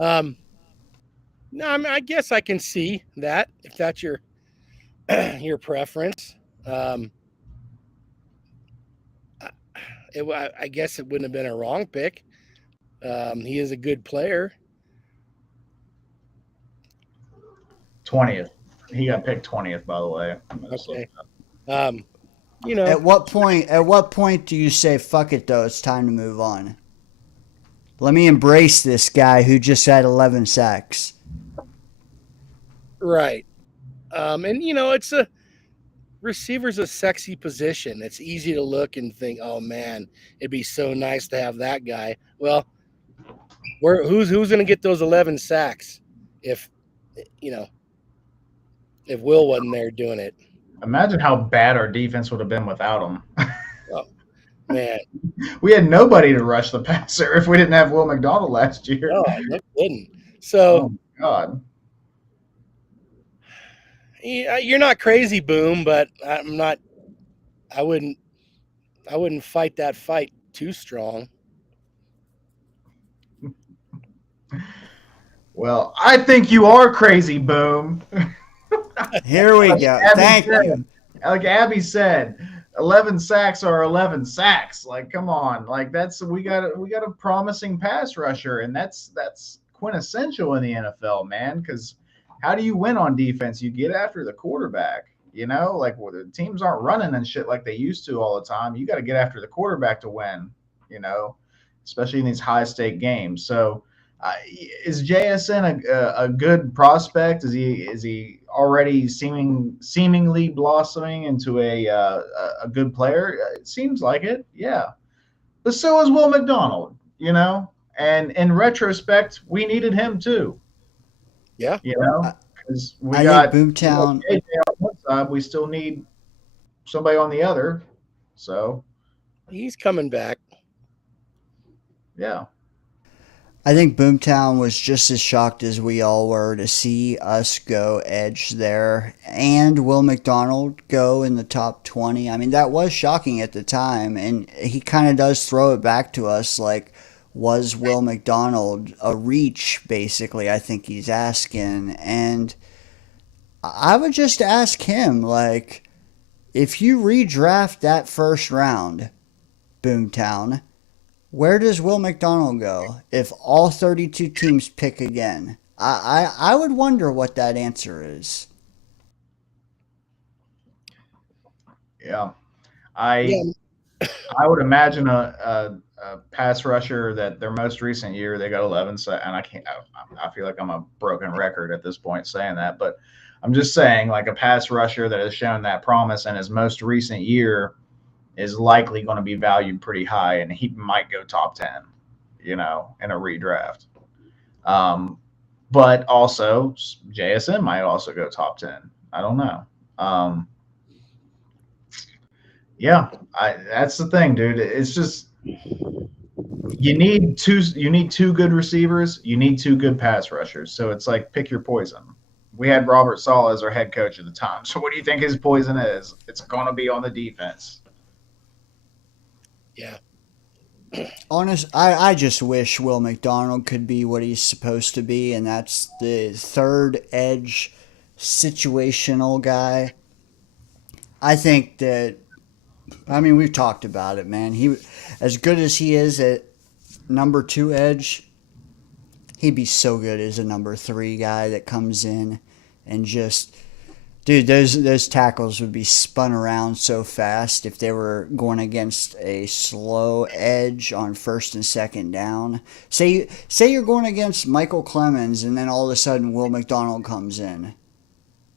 Huh. No, I mean, I guess I can see that if that's your your preference. I guess it wouldn't have been a wrong pick. He is a good player. 20th. He got picked 20th, by the way. Okay. At what point do you say, fuck it though, it's time to move on? Let me embrace this guy who just had 11 sacks. Right. And it's receiver's a sexy position. It's easy to look and think, oh man, it'd be so nice to have that guy. Well, who's going to get those 11 sacks if Will wasn't there doing it? Imagine how bad our defense would have been without him. Oh, man. We had nobody to rush the passer if we didn't have Will McDonald last year. No, no kidding. So, oh my God. You're not crazy, Boom, but I'm not. I wouldn't fight that fight too strong. Well, I think you are crazy, Boom. Here we go. Thank you. Like Abby said, 11 sacks are 11 sacks. Like, come on. Like we got a promising pass rusher, and that's quintessential in the NFL, man, because how do you win on defense? You get after the quarterback, like the teams aren't running and shit like they used to all the time. You got to get after the quarterback to win, especially in these high stake games. So is JSN a good prospect? Is he already seemingly blossoming into a good player? It seems like it. Yeah. But so is Will McDonald, and in retrospect, we needed him too. Yeah. Because we I got think Boomtown AJ on one side, we still need somebody on the other. So he's coming back. Yeah. I think Boomtown was just as shocked as we all were to see us go edge there and Will McDonald go in the top 20. I mean, that was shocking at the time, and he kind of does throw it back to us like, was Will McDonald a reach, basically, I think he's asking. And I would just ask him, like, if you redraft that first round, Boomtown, where does Will McDonald go if all 32 teams pick again? I would wonder what that answer is. Yeah. I would imagine a pass rusher that their most recent year they got 11 sacks, and I feel like I'm a broken record at this point saying that, but I'm just saying, like, a pass rusher that has shown that promise in his most recent year is likely going to be valued pretty high, and he might go top 10, in a redraft. But also JSN might also go top 10. I don't know. Yeah, that's the thing, dude. It's just you need two good receivers, you need 2 good pass rushers. So it's like, pick your poison. We had Robert Saleh as our head coach at the time. So what do you think his poison is? It's going to be on the defense. Yeah. I just wish Will McDonald could be what he's supposed to be, and that's the third edge situational guy. I think that I mean, we've talked about it, man. He, as good as he is at number 2 edge, he'd be so good as a number 3 guy that comes in and just, dude, those tackles would be spun around so fast if they were going against a slow edge on first and second down. Say you're going against Michael Clemens and then all of a sudden Will McDonald comes in.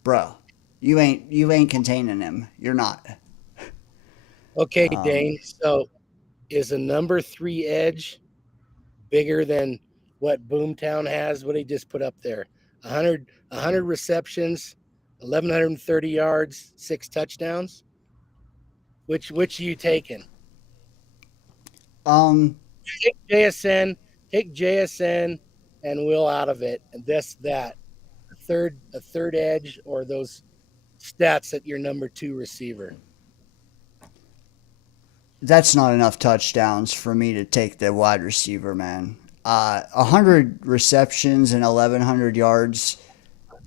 Bro, you ain't containing him. You're not. Okay, Dane. So is a number 3 edge bigger than what Boomtown has? What did he just put up there? 100 receptions, 1,130 yards, 6 touchdowns. Which are you taking? Um, Take JSN and Will out of it, and that a third edge or those stats at your number 2 receiver. that's not enough touchdowns for me to take the wide receiver, man. 100 receptions and 1,100 yards,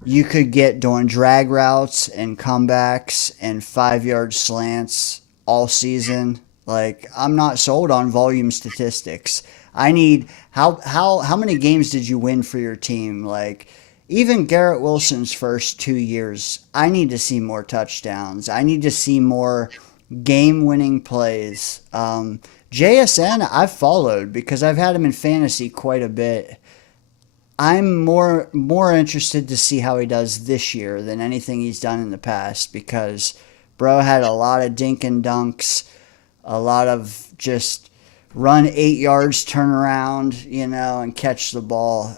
you could get doing drag routes and comebacks and 5-yard slants all season. Like, I'm not sold on volume statistics. I need how many games did you win for your team? Like, even Garrett Wilson's first 2 years, I need to see more touchdowns. I need to see more game-winning plays. JSN, I've followed because I've had him in fantasy quite a bit. I'm more interested to see how he does this year than anything he's done in the past because bro had a lot of dink and dunks, a lot of just run 8 yards, turn around, and catch the ball.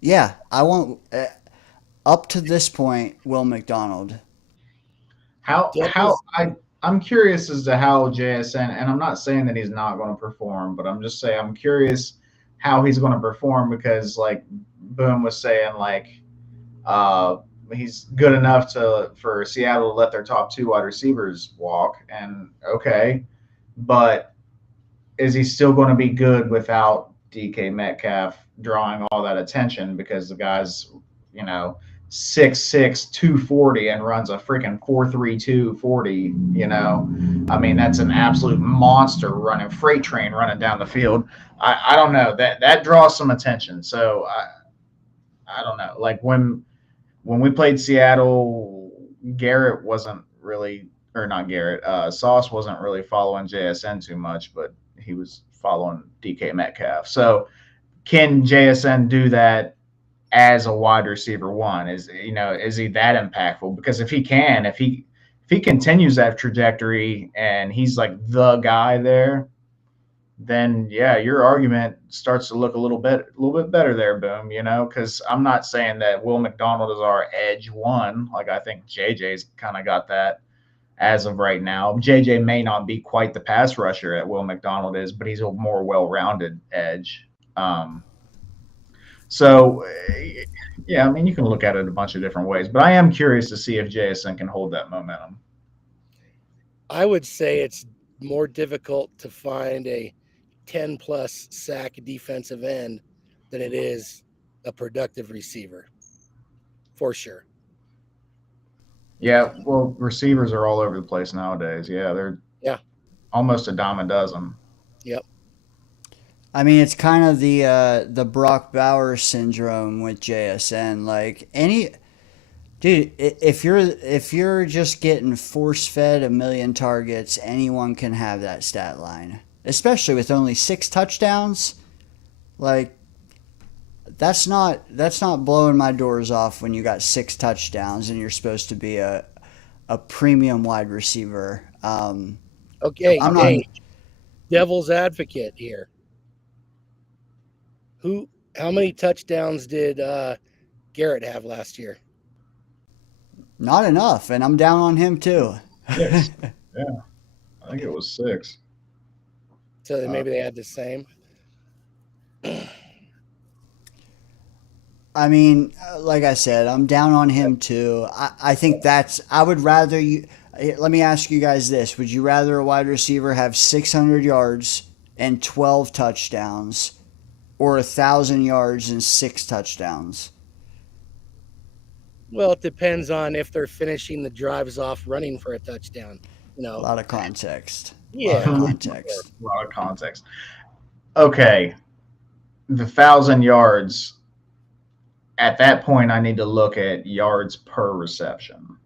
Yeah, I want up to this point Will McDonald. I'm curious as to how JSN, and I'm not saying that he's not going to perform, but I'm just saying I'm curious how he's going to perform because, like Boom was saying, like he's good enough for Seattle to let their top 2 wide receivers walk, and okay, but is he still going to be good without DK Metcalf drawing all that attention because the guy's 6'6", 240 and runs a freaking 4.32 40, I mean, that's an absolute monster running freight train running down the field. I don't know, that draws some attention. So I don't know. Like when we played Seattle, Garrett wasn't really, or not Garrett, Sauce wasn't really following JSN too much, but he was following DK Metcalf. So can JSN do that as a wide receiver 1? Is he that impactful? Because if he continues that trajectory and he's like the guy there, then yeah, your argument starts to look a little bit better there, Boom. Because I'm not saying that Will McDonald is our edge 1. Like I think JJ's kind of got that as of right now. JJ may not be quite the pass rusher that Will McDonald is, but he's a more well-rounded edge. So, yeah, I mean, you can look at it a bunch of different ways, but I am curious to see if JSN can hold that momentum. I would say it's more difficult to find a 10-plus sack defensive end than it is a productive receiver, for sure. Yeah, well, receivers are all over the place nowadays. Yeah, they're almost a dime a dozen. Yep. I mean, it's kind of the Brock Bowers syndrome with JSN. Like dude, if you're just getting force fed a million targets, anyone can have that stat line. Especially with only 6 touchdowns. Like that's not blowing my doors off when you got 6 touchdowns and you're supposed to be a premium wide receiver. Okay, devil's advocate here. How many touchdowns did Garrett have last year? Not enough, and I'm down on him too. 6. Yeah, I think it was 6. So maybe they had the same. I mean, like I said, I'm down on him too. I think I would rather you. Let me ask you guys this: would you rather a wide receiver have 600 yards and 12 touchdowns, or 1,000 yards and 6 touchdowns? Well, it depends on if they're finishing the drives off running for a touchdown. You A know, lot of context. A lot yeah. of context. A lot of context. Okay, the 1,000 yards. At that point, I need to look at yards per reception.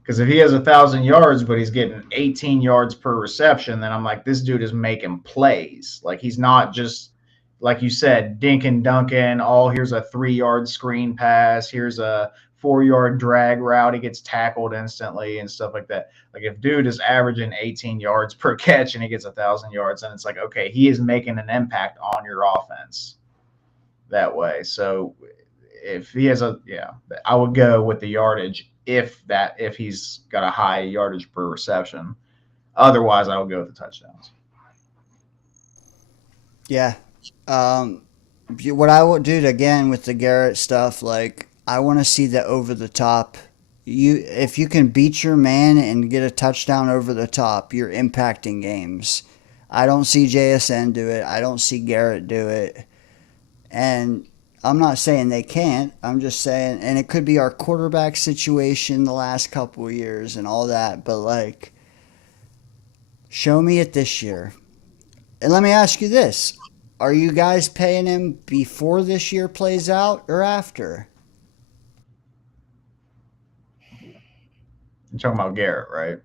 Because if he has 1,000 yards, but he's getting 18 yards per reception, then I'm like, this dude is making plays. Like he's not just, like you said, dink and dunking. Oh, here's a 3-yard screen pass. Here's a 4-yard drag route. He gets tackled instantly and stuff like that. Like if dude is averaging 18 yards per catch and he gets 1,000 yards, then it's like, okay, he is making an impact on your offense that way. So if he has I would go with the yardage if he's got a high yardage per reception. Otherwise, I would go with the touchdowns. Yeah. What I will do again with the Garrett stuff, like I want to see the over the top. If you can beat your man and get a touchdown over the top, you're impacting games. I don't see JSN do it. I don't see Garrett do it. And I'm not saying they can't. I'm just saying, and it could be our quarterback situation the last couple of years and all that. But like, show me it this year. And let me ask you this: are you guys paying him before this year plays out or after? You're talking about Garrett, right?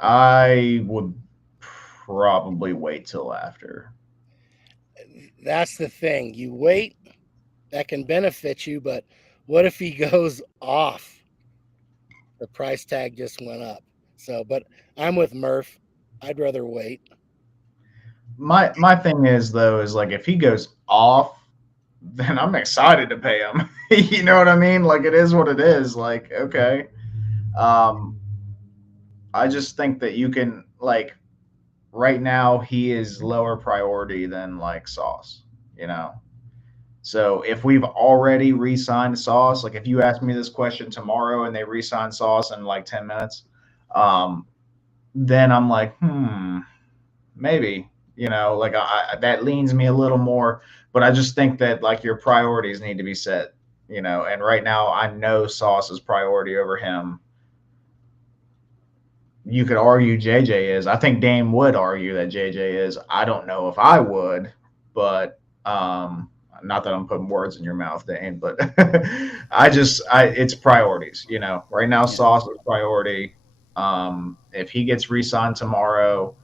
I would probably wait till after. That's the thing. You wait, that can benefit you, but what if he goes off? The price tag just went up. So, but I'm with Murph. I'd rather wait. My thing is though is like if he goes off, then I'm excited to pay him. You know what I mean? Like it is what it is. Like okay, um, I just think that you can like right now he is lower priority than like Sauce. You know, so if we've already re-signed Sauce, like if you ask me this question tomorrow and they re-sign Sauce in like 10 minutes, um, then I'm like, maybe like that leans me a little more. But I just think that like your priorities need to be set. And right now I know Sauce's priority over him. You could argue JJ is. I think Dame would argue that JJ is. I don't know if I would, but not that I'm putting words in your mouth, Dane, but it's priorities. Right now Sauce is priority. If he gets re-signed tomorrow,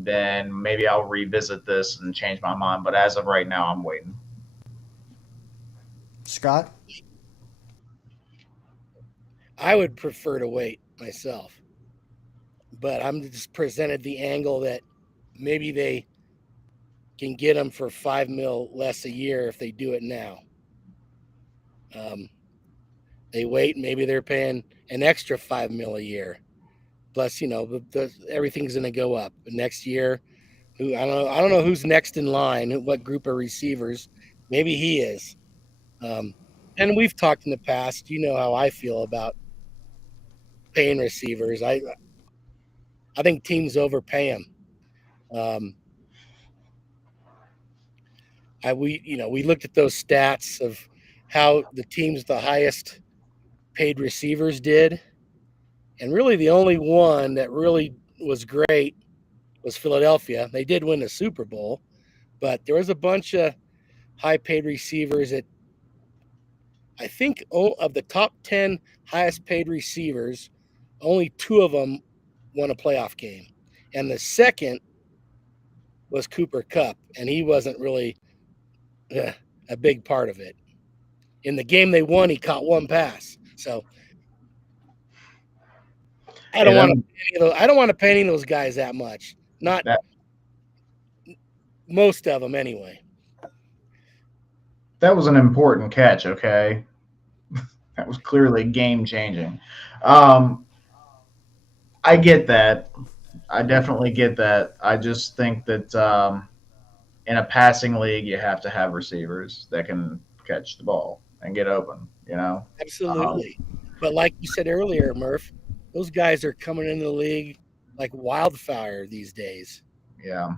then maybe I'll revisit this and change my mind. But as of right now, I'm waiting. Scott? I would prefer to wait myself. But I'm just presented the angle that maybe they can get him for $5 million less a year if they do it now. They wait, maybe they're paying an extra $5 million a year. Plus, everything's going to go up next year. I don't know who's next in line. What group of receivers? Maybe he is. And we've talked in the past. You know how I feel about paying receivers. I think teams overpay them. We looked at those stats of how the teams with the highest paid receivers did, and really the only one that really was great was Philadelphia. They did win the Super Bowl, but there was a bunch of high paid receivers that I think of the top 10 highest paid receivers, only 2 of them won a playoff game. And the second was Cooper Kupp, and he wasn't really a big part of it. In the game they won, he caught 1 pass. So I don't want to pay any of those guys that much. Not most of them anyway. That was an important catch, okay? That was clearly game changing. I get that. I definitely get that. I just think that in a passing league, you have to have receivers that can catch the ball and get open, Absolutely. But like you said earlier, Murph, those guys are coming into the league like wildfire these days. Yeah.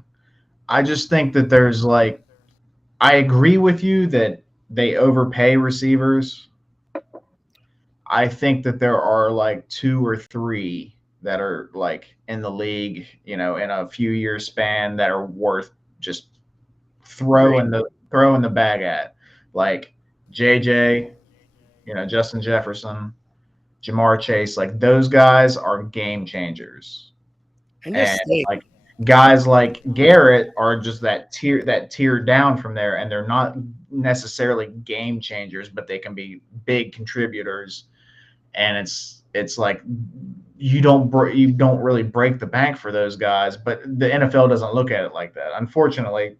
I just think that there's I agree with you that they overpay receivers. I think that there are like 2 or 3 that are like in the league, in a few years span that are worth just throwing the bag at, like JJ, Justin Jefferson, Jamar Chase. Like those guys are game changers, And and just think, like guys like Garrett are just that tier down from there, and they're not necessarily game changers, but they can be big contributors. And it's like you don't really break the bank for those guys, but the NFL doesn't look at it like that. Unfortunately,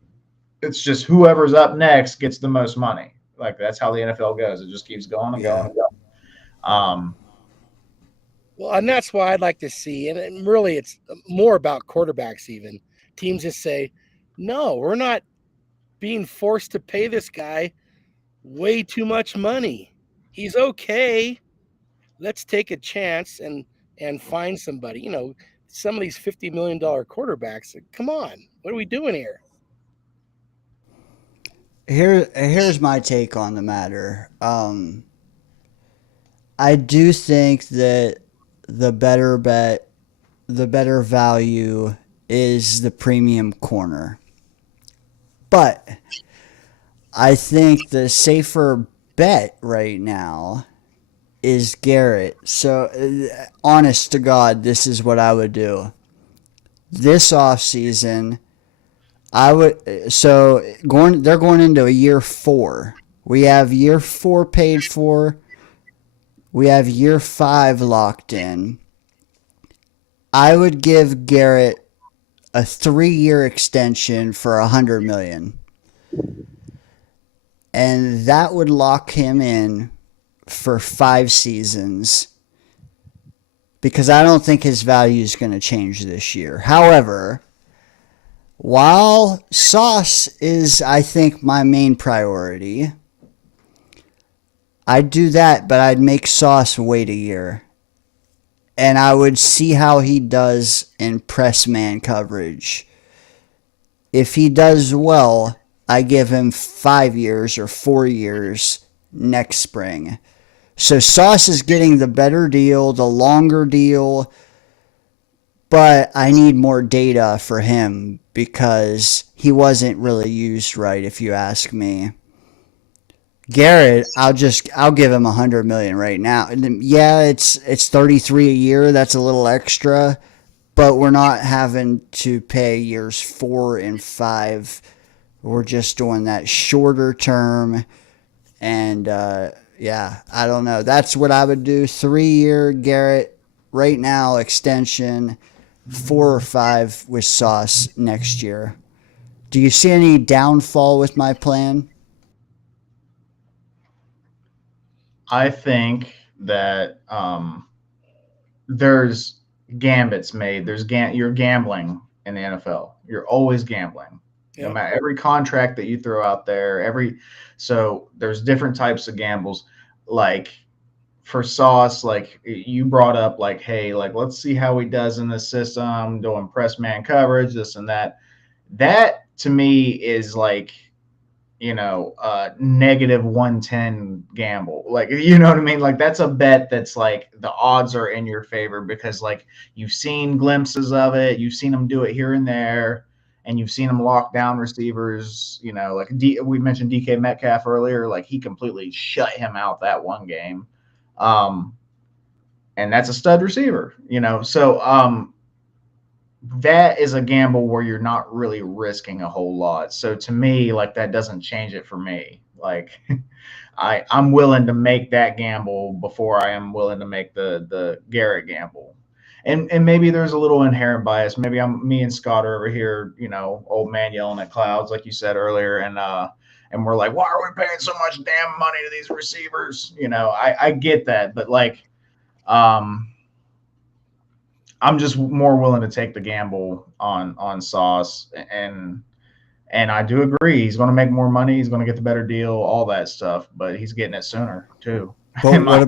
it's just whoever's up next gets the most money. Like that's how the NFL goes. It just keeps going and going Yeah. and going. well, and that's why I'd like to see, and really it's more about quarterbacks even. Teams just say, no, we're not being forced to pay this guy way too much money. He's okay. Let's take a chance and find somebody. Some of these $50 million quarterbacks, come on, what are we doing here? Here's my take on the matter. I do think that the better bet, the better value is the premium corner. But I think the safer bet right now is Garrett. So, honest to God, this is what I would do. This offseason, they're going into a year 4. We have year 4 paid for. We have year 5 locked in. I would give Garrett a 3-year extension for $100 million. And that would lock him in for 5 seasons, because I don't think his value is going to change this year. However, while Sauce is, I think, my main priority, I'd do that, but I'd make Sauce wait a year. And I would see how he does in press man coverage. If he does well, I give him 5 years or 4 years next spring. So Sauce is getting the better deal, the longer deal, but I need more data for him because he wasn't really used right, if you ask me. Garrett, I'll give him $100 million right now. And yeah, it's $33 a year. That's a little extra, but we're not having to pay years 4 and 5. We're just doing that shorter term, and yeah, I don't know. That's what I would do. 3-year Garrett right now, extension, 4 or 5 with Sauce next year. Do you see any downfall with my plan? I think that there's gambits made. You're gambling in the NFL. You're always gambling. Yeah. No matter every contract that you throw out there, so there's different types of gambles. Like for Sauce, like you brought up, like, hey, like let's see how he does in the system, doing press man coverage, this and that. That to me is like, negative 110 gamble. Like, you know what I mean? Like that's a bet that's like the odds are in your favor because like you've seen glimpses of it, you've seen them do it here and there, and you've seen them lock down receivers. Like we mentioned DK Metcalf earlier, like he completely shut him out that one game. And that's a stud receiver, So that is a gamble where you're not really risking a whole lot. So to me, like that doesn't change it for me. Like I'm willing to make that gamble before I am willing to make the Garrett gamble. And maybe there's a little inherent bias. Maybe me and Scott are over here, old man yelling at clouds, like you said earlier, and we're like, why are we paying so much damn money to these receivers? I get that, but like, I'm just more willing to take the gamble on Sauce, and I do agree he's going to make more money, he's going to get the better deal, all that stuff, but he's getting it sooner too. But what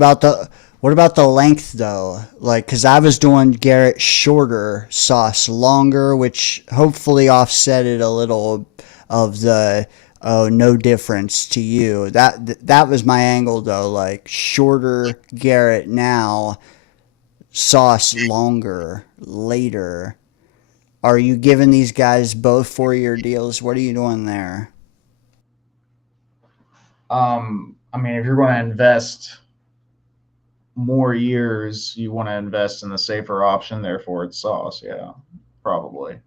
about the length though? Like, because I was doing Garrett shorter, Sauce longer, which hopefully offsetted a little of the Oh, no difference to you. That was my angle though. Like shorter Garrett now, Sauce longer later. Are you giving these guys both 4-year deals? What are you doing there? I mean, if you're going to invest more years, you want to invest in the safer option. Therefore, it's Sauce. Yeah, probably.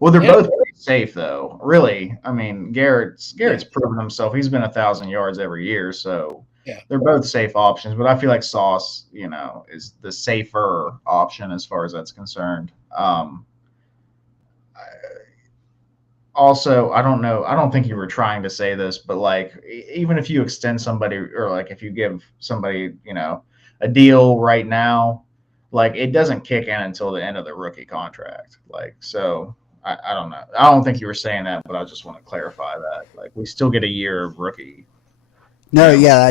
Well, they're And both pretty safe, though. Really, I mean, Garrett's yeah, proven himself. He's been 1,000 yards every year, so yeah. they're both safe options. But I feel like Sauce, is the safer option as far as that's concerned. Also, I don't know. I don't think you were trying to say this, but like, even if you extend somebody, or like if you give somebody, a deal right now, like it doesn't kick in until the end of the rookie contract. Like, so I don't know. I don't think you were saying that, but I just want to clarify that. Like, we still get a year of rookie. No, yeah,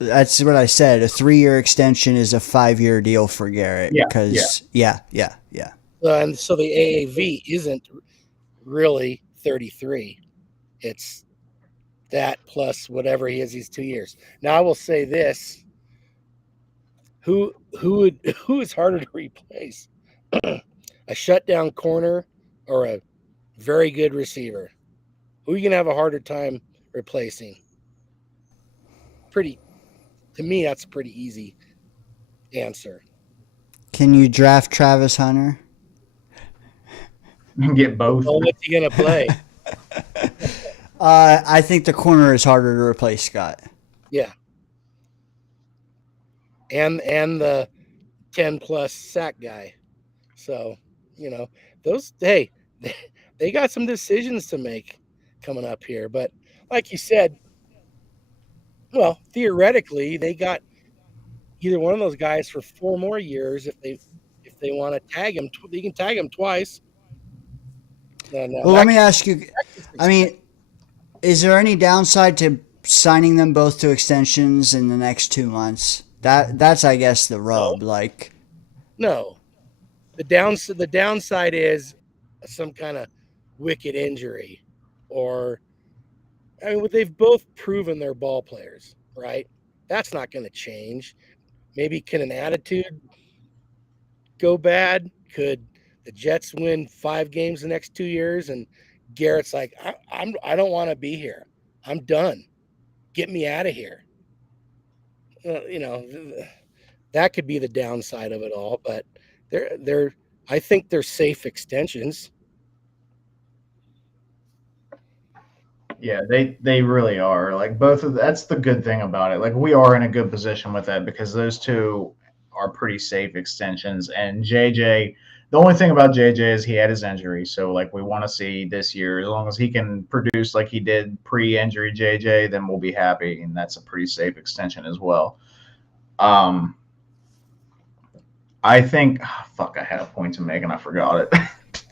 that's what I said. A 3-year extension is a 5-year deal for Garrett. Yeah, yeah. Because yeah. And so the AAV isn't really 33. It's that plus whatever he is these 2 years. Now I will say this: who is harder to replace, a shutdown corner or a very good receiver? Who are you gonna have a harder time replacing? To me, that's a pretty easy answer. Can you draft Travis Hunter? You can get both. Well, what's he gonna play? I think the corner is harder to replace, Scott. Yeah, and the 10+ sack guy. So those they got some decisions to make coming up here. But like you said, well, theoretically, they got either one of those guys for 4 more years if they want to tag him. They can tag him twice. Well, let me ask you. I mean, is there any downside to signing them both to extensions in the next 2 months? That's I guess the rub. Like, no, the downside is some kind of wicked injury, or I mean, they've both proven they're ball players, right? That's not going to change. Maybe can an attitude go bad? Could the Jets win 5 games the next 2 years and Garrett's like, I don't want to be here. I'm done. Get me out of here. That could be the downside of it all, but I think they're safe extensions. Yeah, they really are. Like that's the good thing about it. Like we are in a good position with that because those two are pretty safe extensions. And JJ, the only thing about JJ is he had his injury. So like we want to see this year, as long as he can produce like he did pre-injury JJ, then we'll be happy. And that's a pretty safe extension as well. I think I had a point to make and I forgot it.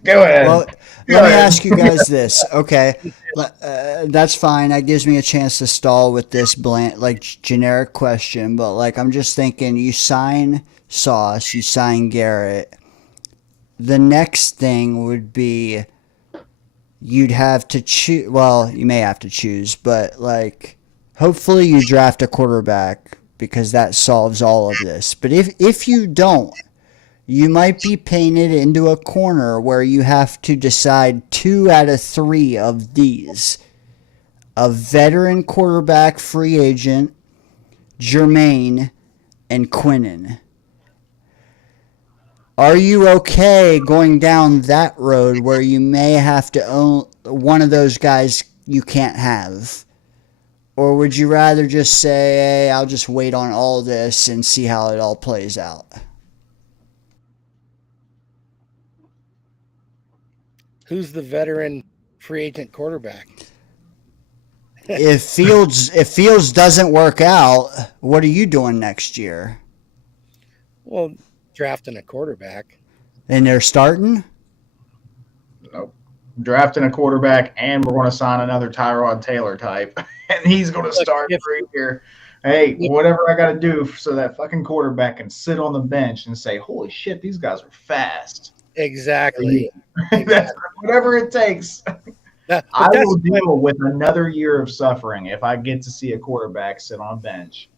Go ahead. well, let me ask you guys this. Okay, that's fine. That gives me a chance to stall with this generic question. But like, I'm just thinking, you sign Sauce, you sign Garrett. The next thing would be you'd have to choose. Well, you may have to choose, but like, hopefully you draft a quarterback because that solves all of this. But if you don't, you might be painted into a corner where you have to decide 2 out of 3 of these. A veteran quarterback free agent, Jermaine, and Quinnen. Are you okay going down that road where you may have to own one of those guys you can't have? Or would you rather just say, hey, I'll just wait on all this and see how it all plays out? Who's the veteran free agent quarterback? If Fields doesn't work out, what are you doing next year? Well, drafting a quarterback. And they're starting? Nope. Drafting a quarterback, and we're going to sign another Tyrod Taylor type, and he's going to start for a year. Hey, whatever I got to do so that fucking quarterback can sit on the bench and say, holy shit, these guys are fast. Exactly. That's whatever it takes. But I that's will deal with another year of suffering if I get to see a quarterback sit on a bench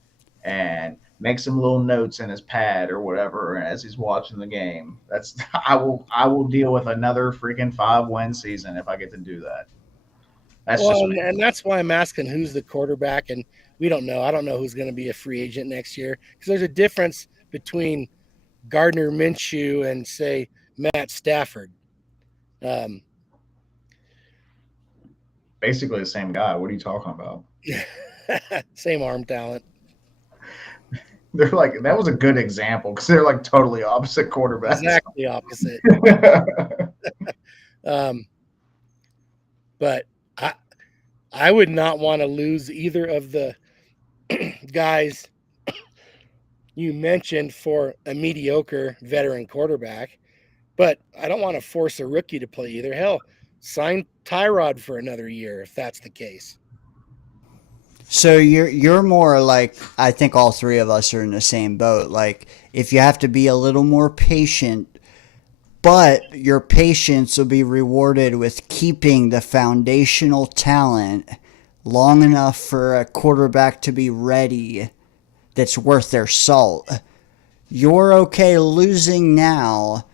and make some little notes in his pad or whatever as he's watching the game. That's I will deal with another freaking 5-win season if I get to do that. That's well, just and, me. and that's why I'm asking who's the quarterback, and we don't know. I don't know who's going to be a free agent next year because there's a difference between Gardner Minshew and say Matt Stafford. Um, Basically the same guy. What are you talking about? same arm talent. They're like that was a good example because they're like totally opposite quarterbacks. Exactly opposite. But I would not want to lose either of the guys you mentioned for a mediocre veteran quarterback. But I don't want to force a rookie to play either. Hell, sign Tyrod for another year if that's the case. So you're more like, I think all three of us are in the same boat. Like, if you have to be a little more patient, but your patience will be rewarded with keeping the foundational talent long enough for a quarterback to be ready that's worth their salt. You're okay losing now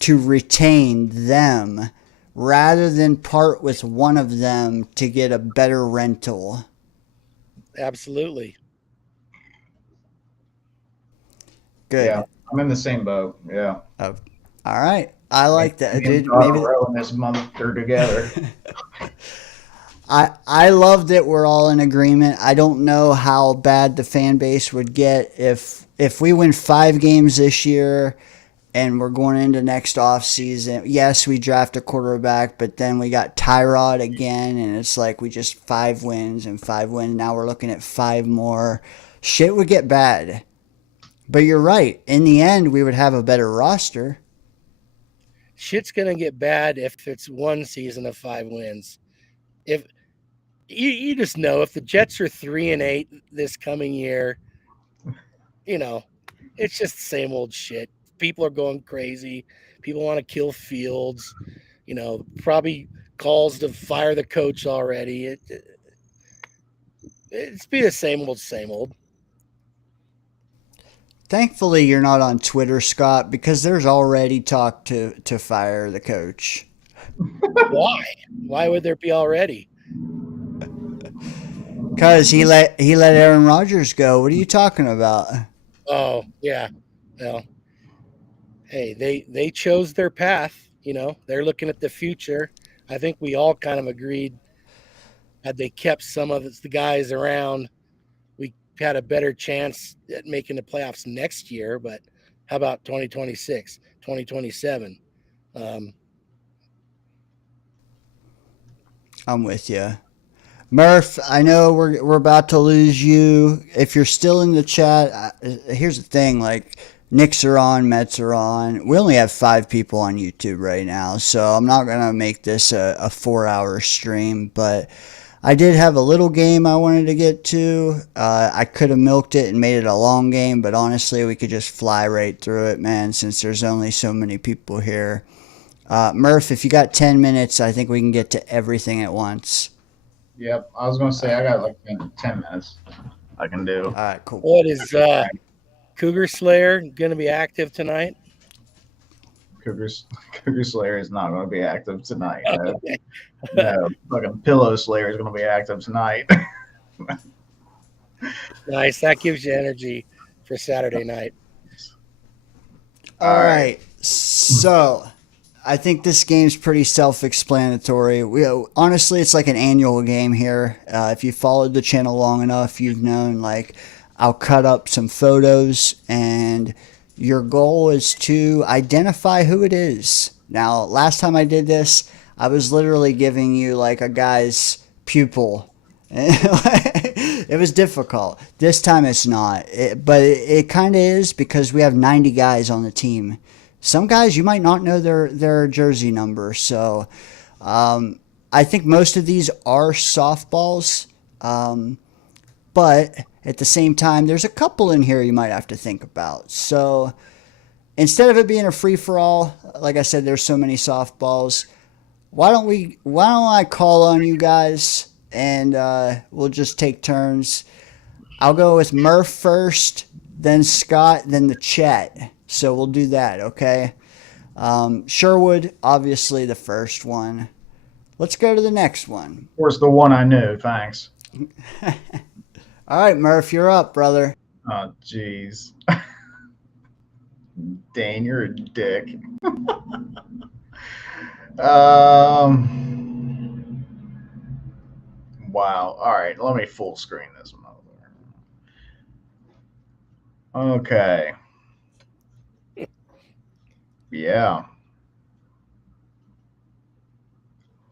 to retain them rather than part with one of them to get a better rental. Absolutely. Good. Yeah, I'm in the same boat. Yeah. Oh, all right. I like that, Me and dude. Todd Maybe are rowing this monster together. I love that we're all in agreement. I don't know how bad the fan base would get if we win 5 games this year and we're going into next off season. Yes, we draft a quarterback, but then we got Tyrod again, and it's like we just 5 wins and 5 wins. Now we're looking at 5 more. Shit would get bad. But you're right. In the end, we would have a better roster. Shit's gonna get bad if it's one season of 5 wins. If you just know if the Jets are 3-8 this coming year, it's just the same old shit. People are going crazy. People want to kill Fields. Probably calls to fire the coach already. It's be the same old, same old. Thankfully, you're not on Twitter, Scott, because there's already talk to fire the coach. Why? Why would there be already? Because he let Aaron Rodgers go. What are you talking about? Oh, yeah. Well, hey, they chose their path. They're looking at the future. I think we all kind of agreed had they kept some of the guys around, we had a better chance at making the playoffs next year. But how about 2026, 2027? I'm with you. Murph, I know we're about to lose you. If you're still in the chat, here's the thing, like, Knicks are on, Mets are on. We only have 5 people on YouTube right now, so I'm not going to make this a 4-hour stream, but I did have a little game I wanted to get to. I could have milked it and made it a long game, but honestly, we could just fly right through it, man, since there's only so many people here. Murph, if you got 10 minutes, I think we can get to everything at once. Yep, I was going to say I got like 10 minutes I can do. All right, cool. What is Cougar Slayer going to be active tonight? Cougar Slayer is not going to be active tonight. No, Okay. no, fucking Pillow Slayer is going to be active tonight. Nice. That gives you energy for Saturday night. All right. So, I think this game's pretty self-explanatory. Honestly, it's like an annual game here. If you followed the channel long enough, you've known, like, I'll cut up some photos, and your goal is to identify who it is. Now, last time I did this, I was literally giving you, like, a guy's pupil. It was difficult. This time it's not. But it kind of is because we have 90 guys on the team. Some guys, you might not know their jersey number. So I think most of these are softballs. But at the same time, there's a couple in here you might have to think about. So instead of it being a free-for-all, like I said, there's so many softballs. why don't I call on you guys and we'll just take turns. I'll go with Murph first, then Scott, then the chat. So we'll do that, okay? Sherwood, obviously the first one. Let's go to the next one. Of course, the one I knew. Thanks. All right, Murph, you're up, brother. Oh, jeez. Dane, you're a dick. Wow. All right, let me full screen this one over. Okay. Yeah.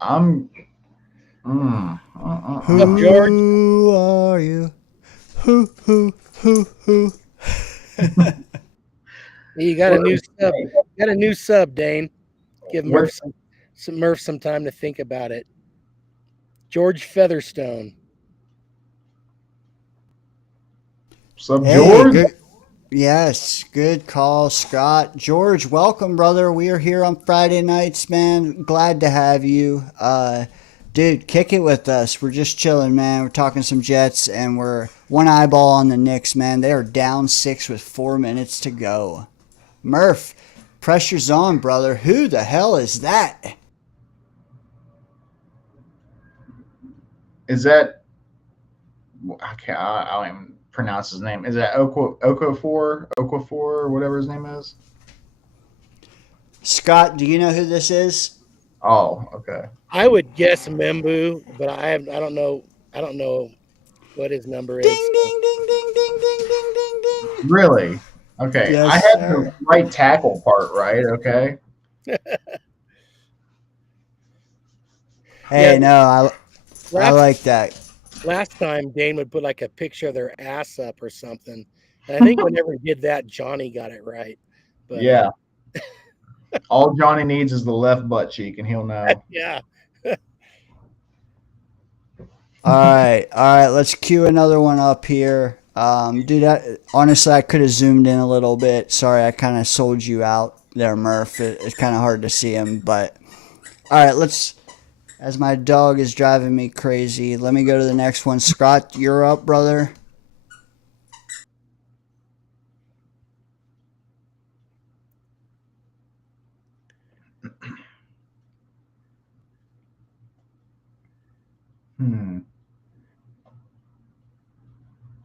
I'm. Up, George. Who are you? Who? You got a new sub. Got a new sub, Dane. Give Murph some time to think about it. George Featherstone. What's up, Hey, George? yes, good call, Scott. George, welcome, brother. We are here on Friday nights, man. Glad to have you. Dude, kick it with us. We're just chilling, man. We're talking some Jets, and we're one eyeball on the Knicks, man. They are down 6 with 4 minutes to go. Murph, pressure's on, brother. Who the hell is that? Is that? I can't. I don't even pronounce his name. Is that Okafor, whatever his name is? Scott, do you know who this is? Oh, okay. I would guess Membu, but I don't know. I don't know what his number is. Ding, ding, ding, ding, ding, ding, ding, ding, ding. Really? Okay. Yes, I had sir. the right tackle part right. Okay. Hey, Yeah. no, I like that. Last time Dane would put like a picture of their ass up or something. And I think whenever he did that, Johnny got it right. But Yeah. All Johnny needs is the left butt cheek, and he'll know. yeah. All right. Let's cue another one up here. Dude, honestly, I could have zoomed in a little bit. Sorry, I kind of sold you out there, Murph. It's kind of hard to see him, but all right, let's. As my dog is driving me crazy, let me go to the next one. Scott, you're up, brother.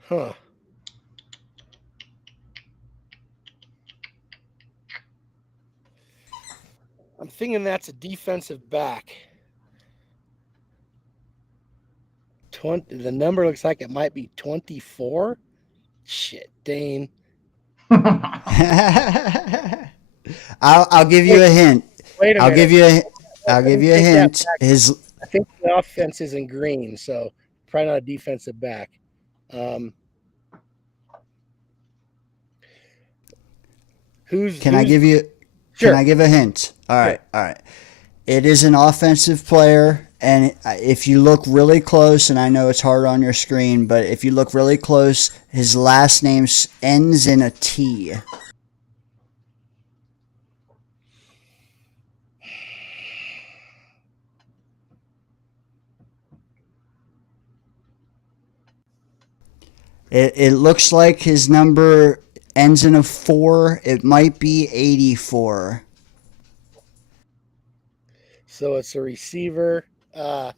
Huh. I'm thinking that's a defensive back. The number looks like it might be 24. Shit, Dane. I'll give you a hint. Wait a I'll minute. give you a Take that hint. back. His I think the offense is in green, so probably not a defensive back. Can I give you? Sure. Can I give a hint? All right. It is an offensive player, and if you look really close, and I know it's hard on your screen, but if you look really close, his last name ends in a T. It looks like his number ends in a 4. It might be 84. So it's a receiver. Or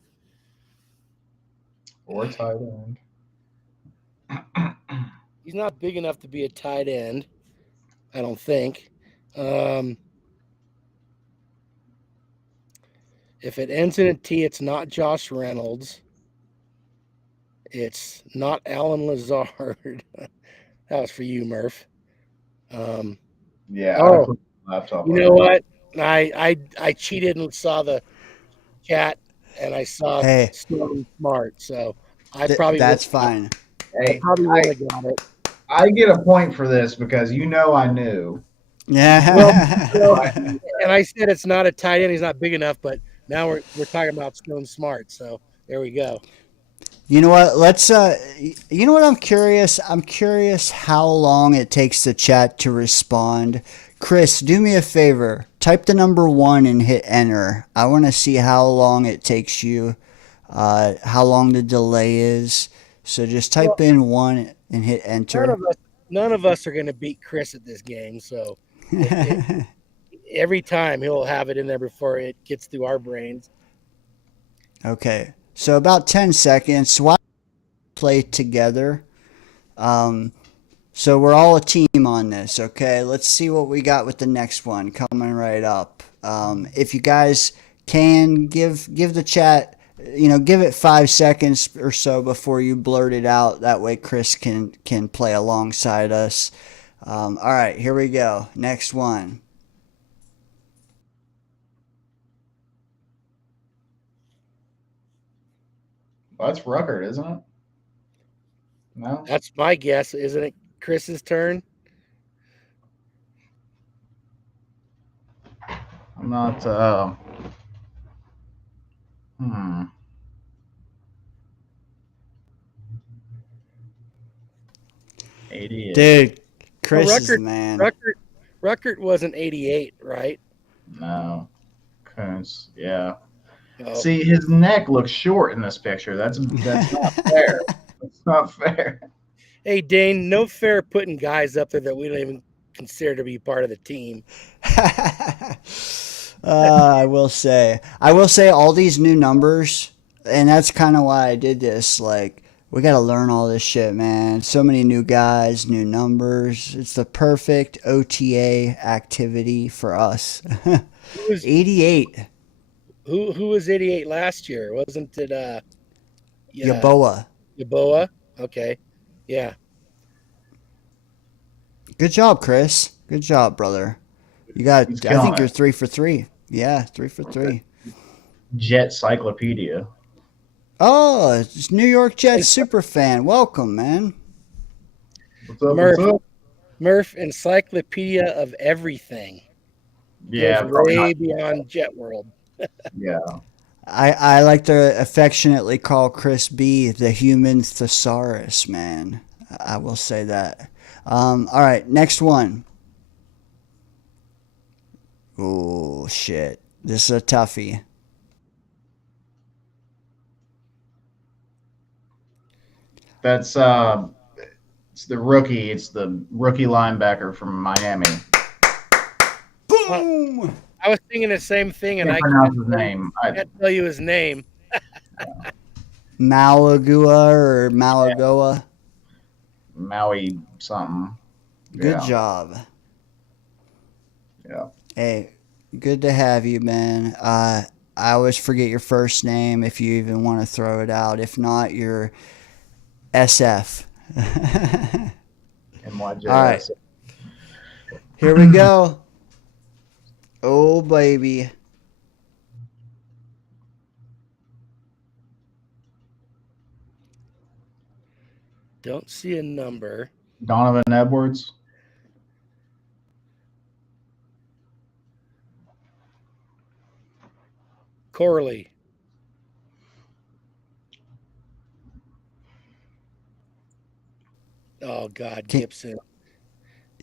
tight end. He's not big enough to be a tight end, I don't think. If it ends in a T, it's not Josh Reynolds. It's not Alan Lazard. That was for you, Murph. Yeah. Oh. I put the laptop You on. know what? I cheated and saw the chat, and I saw Hey. Stone Smart, so I probably That's fine. Hey, probably would have got it. I get a point for this because you know I knew. Yeah. And I said it's not a tight end; he's not big enough. But now we're talking about Stone Smart, so there we go. You know what? Let's. You know what? I'm curious. I'm curious how long it takes the chat to respond. Chris, do me a favor. type the number 1 and hit enter. I want to see how long it takes you, how long the delay is. So just type in 1 and hit enter. None of us are going to beat Chris at this game. So every time he'll have it in there before it gets through our brains. Okay, so about 10 seconds. While we play together, so we're all a team on this. Okay, let's see what we got with the next one coming right up. If you guys can give the chat, give it 5 seconds or so before you blurt it out. That way Chris can play alongside us. All right, here we go. Next one. Well, that's Ruckert, isn't it? No? That's my guess. Isn't it Chris's turn? I'm not, 88. Dude, Chris Well, is the man. Ruckert wasn't 88, right? No. Coons, yeah. Oh. See, his neck looks short in this picture. That's not fair. That's not fair. Hey, Dane, no fair putting guys up there that we don't even consider to be part of the team. I will say all these new numbers, and that's kind of why I did this. Like, we got to learn all this shit, man. So many new guys, new numbers. It's the perfect OTA activity for us. 88. Who was 88 last year? Wasn't it Yaboa. Yaboa? Okay. Yeah. Good job, Chris. Good job, brother. You got He's I killing think you're it. 3 for 3. Yeah, 3 for 3. Jet Cyclopedia. Oh, it's New York Jets super fan. Welcome, man. What's up? Murph. What's up? Murph, encyclopedia of everything. Yeah, Goes probably way not. beyond Jet World. Yeah. I like to affectionately call Chris B the human thesaurus, man. I will say that. All right, next one. Oh, shit. This is a toughie. That's it's the rookie. It's the rookie linebacker from Miami. Boom! I was thinking the same thing, and Can't I pronounce his name. can't tell you his name. Malagua or Malagoa. Maui something. Good Yeah. job. Yeah. Hey, good to have you, man. I always forget your first name if you even want to throw it out. If not, you're SF. NYJS. All right. Here we go. Oh, baby. Don't see a number. Donovan Edwards. Corley. Oh God, Gibson.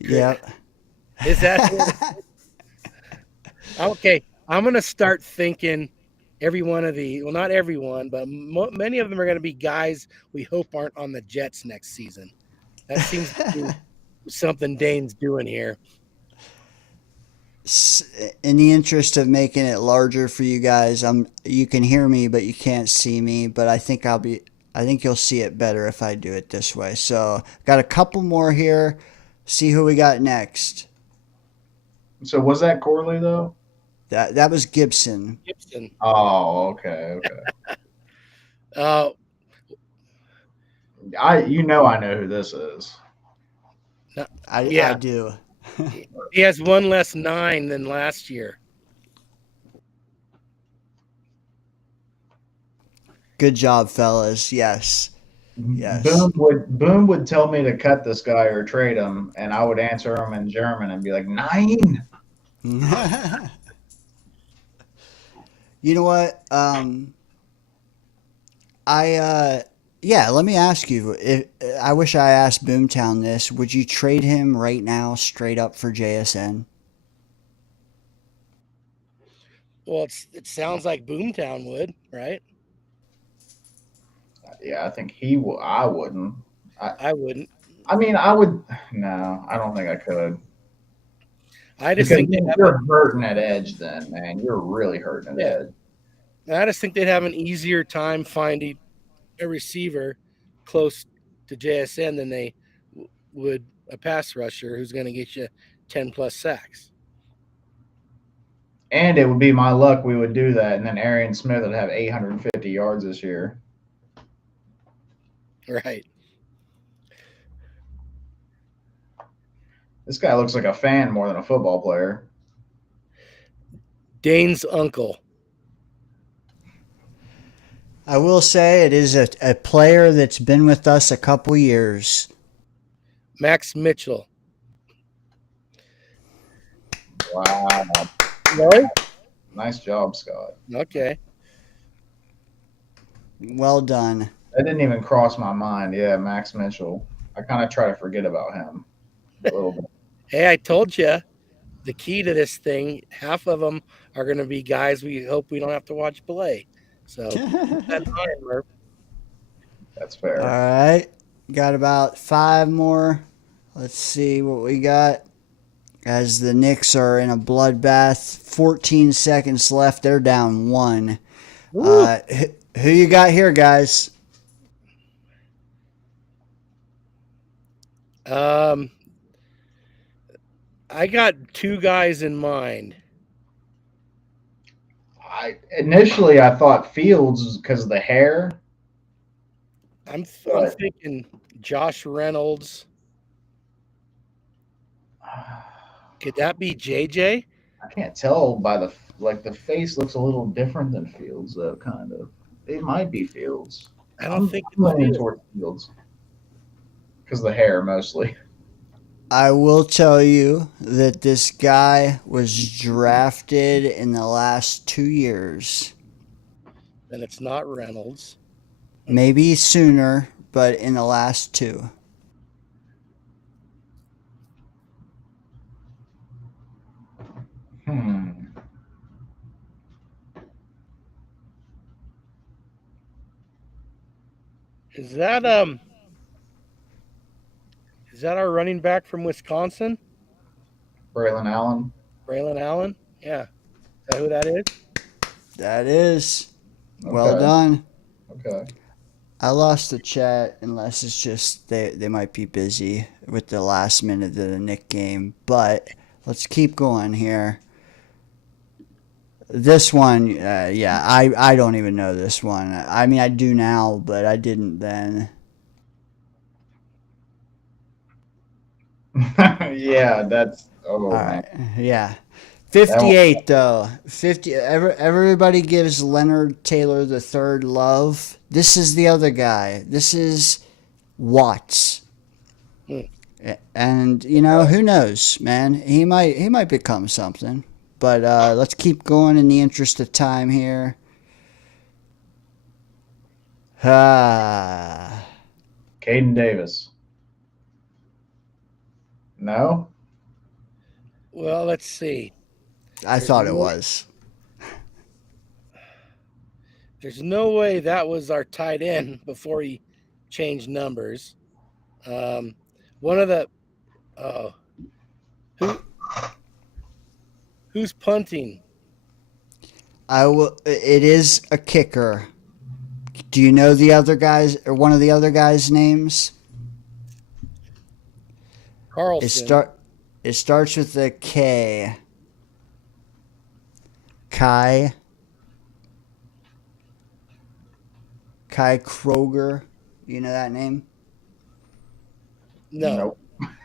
Yep. Is that okay? I'm gonna start thinking every one of the, well, not everyone, but many of them are gonna be guys we hope aren't on the Jets next season. That seems to be something Dane's doing here. In the interest of making it larger for you guys, you can hear me, but you can't see me. But I think you'll see it better if I do it this way. So got a couple more here. See who we got next. So was that Corley though? That was Gibson. Gibson. Oh, okay. Oh, I know who this is. I do. he has one less 9 than last year. Good job, fellas. Yes. Yes. Boom would tell me to cut this guy or trade him, and I would answer him in German and be like, 9. You know what? Let me ask you. I wish I asked Boomtown this. Would you trade him right now straight up for JSN? Well, it sounds like Boomtown would, right? Yeah, I think he will. I wouldn't. I wouldn't. I mean, I would. No, I don't think I could. I just Because think they have. you're hurting at edge, then, man. You're really hurting at Yeah. edge. I just think they'd have an easier time finding a receiver close to JSN than they would a pass rusher who's going to get you 10 plus sacks. And it would be my luck we would do that, and then Arian Smith would have 850 yards this year. Right. This guy looks like a fan more than a football player. Dane's uncle. I will say it is a player that's been with us a couple years. Max Mitchell. Wow. Really? Nice job, Scott. Okay. Well done. That didn't even cross my mind. Yeah, Max Mitchell. I kind of try to forget about him a little bit. Hey, I told you the key to this thing, half of them are going to be guys we hope we don't have to watch play. So keep that in mind, Murph. That's fair. All right. Got about 5 more. Let's see what we got. As the Knicks are in a bloodbath. 14 seconds left. They're down 1. Who you got here, guys? I got 2 guys in mind. Initially I thought Fields because of the hair. I'm thinking Josh Reynolds. Could that be JJ? I can't tell by the face looks a little different than Fields though, kind of. It might be Fields. I don't think I'm leaning towards Fields because of the hair mostly. I will tell you that this guy was drafted in the last 2 years. And it's not Reynolds. Maybe sooner, but in the last 2. Is that our running back from Wisconsin? Braylon Allen. Braylon Allen? Yeah. Is that who that is? That is. Okay. Well done. Okay. I lost the chat unless it's just they might be busy with the last minute of the Nick game. But let's keep going here. This one, yeah, I don't even know this one. I mean, I do now, but I didn't then. Yeah, that's All right, yeah. 58 though. 50. Everybody gives Leonard Taylor the third love. This is the other guy. This is Watts. And you know, who knows, man? He might become something. But let's keep going in the interest of time here. Caden Davis. No? Well, let's see. I thought it was. There's no way that was our tight end before he changed numbers. One of the who's punting? It is a kicker. Do you know the other guys or one of the other guys' names? Carlson. It starts with a K. Kai Kroger. You know that name? No. Nope.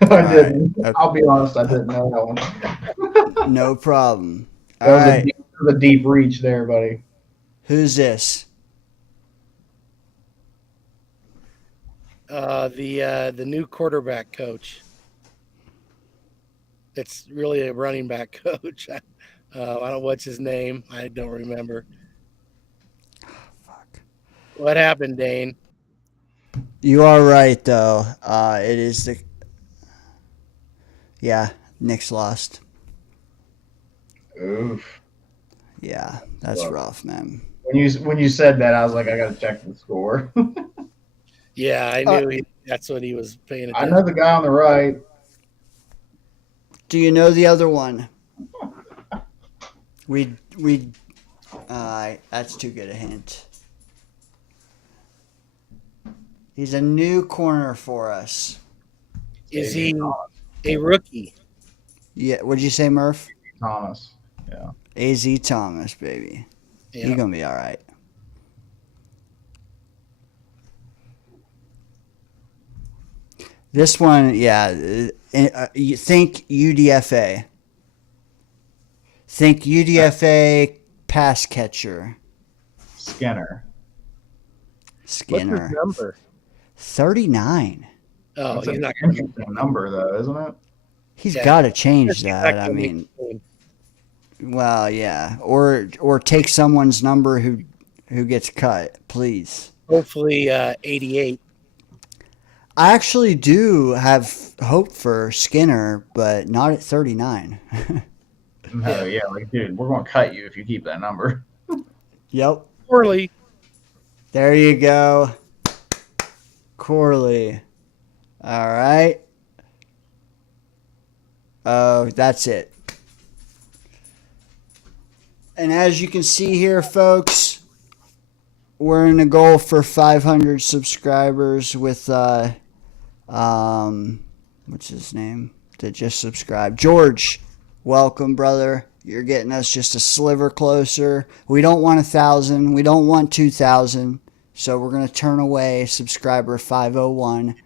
I didn't. Okay. I'll be honest, I didn't know that one. No problem. That All was right. a deep reach there, buddy. Who's this? The new quarterback coach. It's really a running back coach. I don't know what's his name. I don't remember. Fuck. What happened, Dane? You are right though. It is the. Yeah, Nick's lost. Oof. Yeah, that's Well, rough, man. When you said that, I was like, I got to check the score. Yeah, I Uh, knew that's what he was paying I know attention. the guy on the right. Do you know the other one? We that's too good a hint. He's a new corner for us. Is Xavier he a rookie? Yeah, what'd you say, Murph? Thomas. Yeah. AZ Thomas, baby. Yeah. He's gonna be all right. This one, yeah. You think UDFA. Think UDFA pass catcher. Skinner. What's his Skinner. number? 39. Oh, That's he's an not going to interesting number, though, isn't it? He's Yeah. got to change He's not that. I gonna make mean, the team. well, yeah. Or take someone's number who gets cut, please. Hopefully 88. I actually do have hope for Skinner, but not at 39. No, yeah, like, dude, we're going to cut you if you keep that number. Yep. Poorly. There you go. Corley. All right. Oh, that's it. And as you can see here, folks, we're in a goal for 500 subscribers with what's his name that just subscribed? George. Welcome, brother. You're getting us just a sliver closer. We don't want 1,000. We don't want 2,000. So we're going to turn away subscriber 501.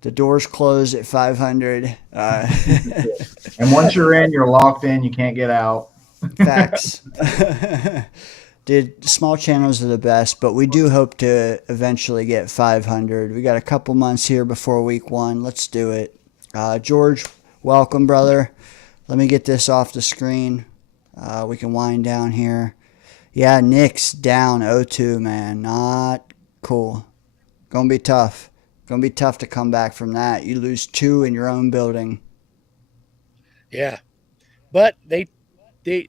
The doors close at 500. And once you're in, you're locked in. You can't get out. Facts. Dude, small channels are the best, but we do hope to eventually get 500. We got a couple months here before week 1. Let's do it. George, welcome, brother. Let me get this off the screen. We can wind down here. Yeah, Knicks down 0-2, man. Not cool. Gonna be tough. Gonna be tough to come back from that. You lose 2 in your own building. Yeah. But they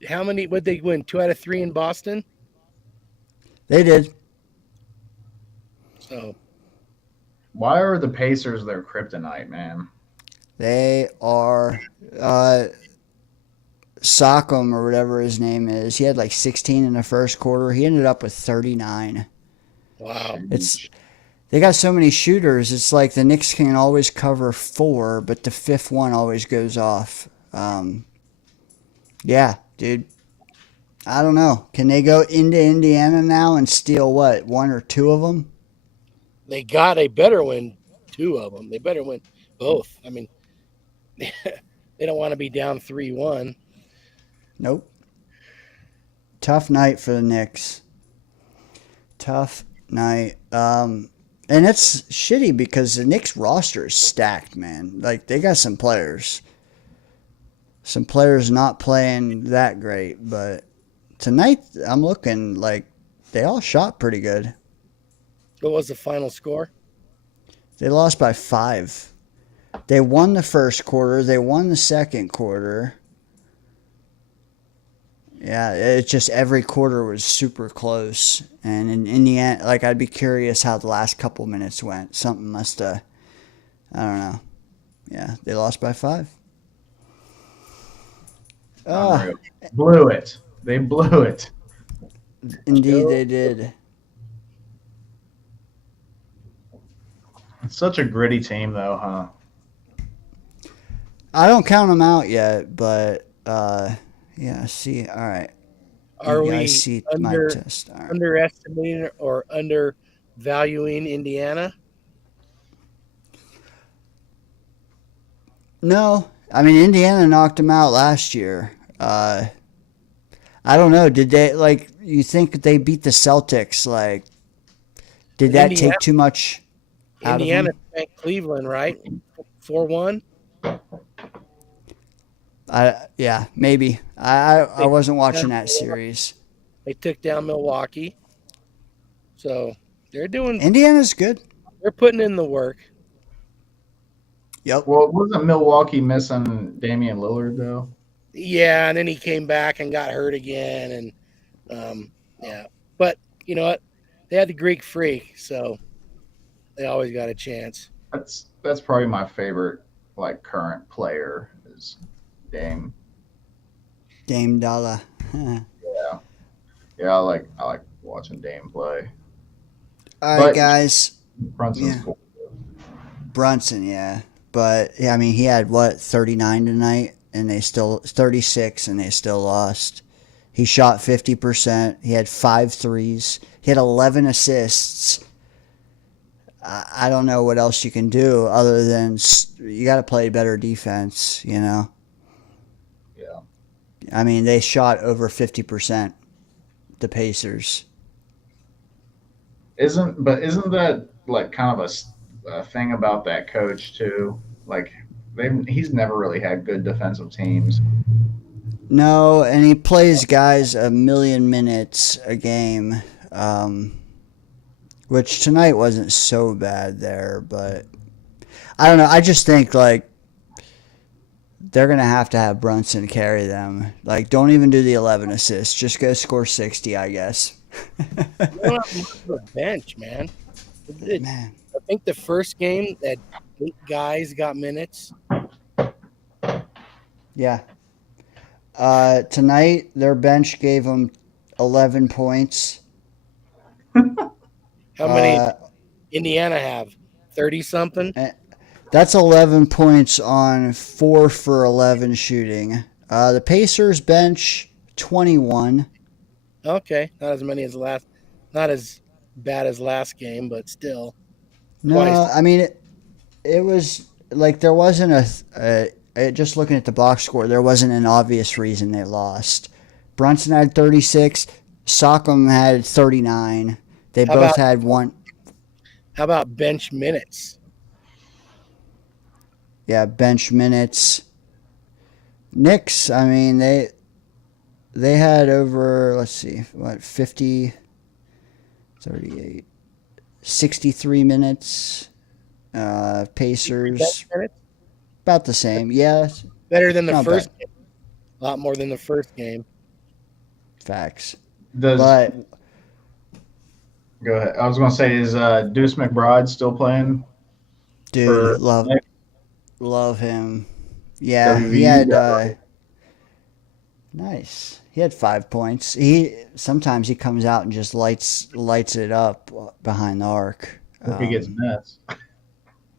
how many would they win? 2 out of 3 in Boston? They did. So Why are the Pacers their kryptonite, man? They are Sock'em or whatever his name is. He had like 16 in the first quarter. He ended up with 39. wow. They got so many shooters. It's like the Knicks can always cover 4, but the 5th one always goes off. Yeah, dude. I don't know. Can they go into Indiana now and steal what, 1 or 2 of them? They better win 2 of them. They better win both. I mean, they don't want to be down 3-1. Nope. Tough night for the Knicks. Tough night. And it's shitty because the Knicks roster is stacked, man. Like, they got some players. Some players not playing that great, but tonight I'm looking like they all shot pretty good. What was the final score? They lost by 5. They won the first quarter. They won the second quarter. Yeah, it's just every quarter was super close. And in the end, like, I'd be curious how the last couple minutes went. Something must have, I don't know. Yeah, they lost by 5. Unreal. Blew it. They blew it. Indeed, they did. It's such a gritty team, though, huh? I don't count them out yet, but yeah. See, all right. Are You we guys see my test? All right. underestimating or undervaluing Indiana? No, I mean Indiana knocked them out last year. I don't know. Did they like? You think they beat the Celtics? Like, did that Indiana- take too much out Indiana of them? spanked Cleveland, right? 4-1. Yeah, maybe. I wasn't watching that series. They took down Milwaukee. So they're Indiana's good. they're putting in the work. Yep. Well, wasn't Milwaukee missing Damian Lillard, though? Yeah, and then he came back and got hurt again, and Yeah, but you know what? They had the Greek Freak, so they always got a chance. That's probably my favorite like current player is Dame. Dame Dollar. Yeah, yeah, I like watching Dame play. All right, But guys. Brunson's Yeah. cool. Brunson, yeah. But yeah, I mean, he had what 39 tonight, and they still 36, and they still lost. He shot 50%. He had 5 threes. He had 11 assists. I don't know what else you can do other than you got to play better defense. You know, Yeah. I mean, they shot over 50%. The Pacers. Isn't that like kind of a thing about that coach too? Like he's never really had good defensive teams. No, and he plays guys a million minutes a game, which tonight wasn't so bad there, but I don't know. I just think like they're gonna have to have Brunson carry them. Like, don't even do the 11 assists. Just go score 60, I guess. You don't have much of a bench, man. Man, I think the first game that 8 guys got minutes. yeah. Tonight their bench gave them 11 points. How many Uh, Indiana have? 30 something? That's 11 points on 4 for 11 shooting. The Pacers bench 21. Okay, not as many as not as bad as last game, but still. No, Twice. I mean it was like there wasn't just looking at the box score, there wasn't an obvious reason they lost. Brunson had 36, Sock'em had 39. They How both about- had one. How about bench minutes? Yeah, bench minutes. Knicks, I mean they had over, let's see, what, 50, 38, 63 minutes. Pacers Bench minutes? about the same. Yeah, Better than the Not first game. A lot more than the first game. facts. Does But Go ahead. I was going to say, is Deuce McBride still playing? dude, for love Nick? love him. Yeah, WVU he had guy. nice. He had 5 points. He sometimes he comes out and just lights it up behind the arc. If he gets minutes.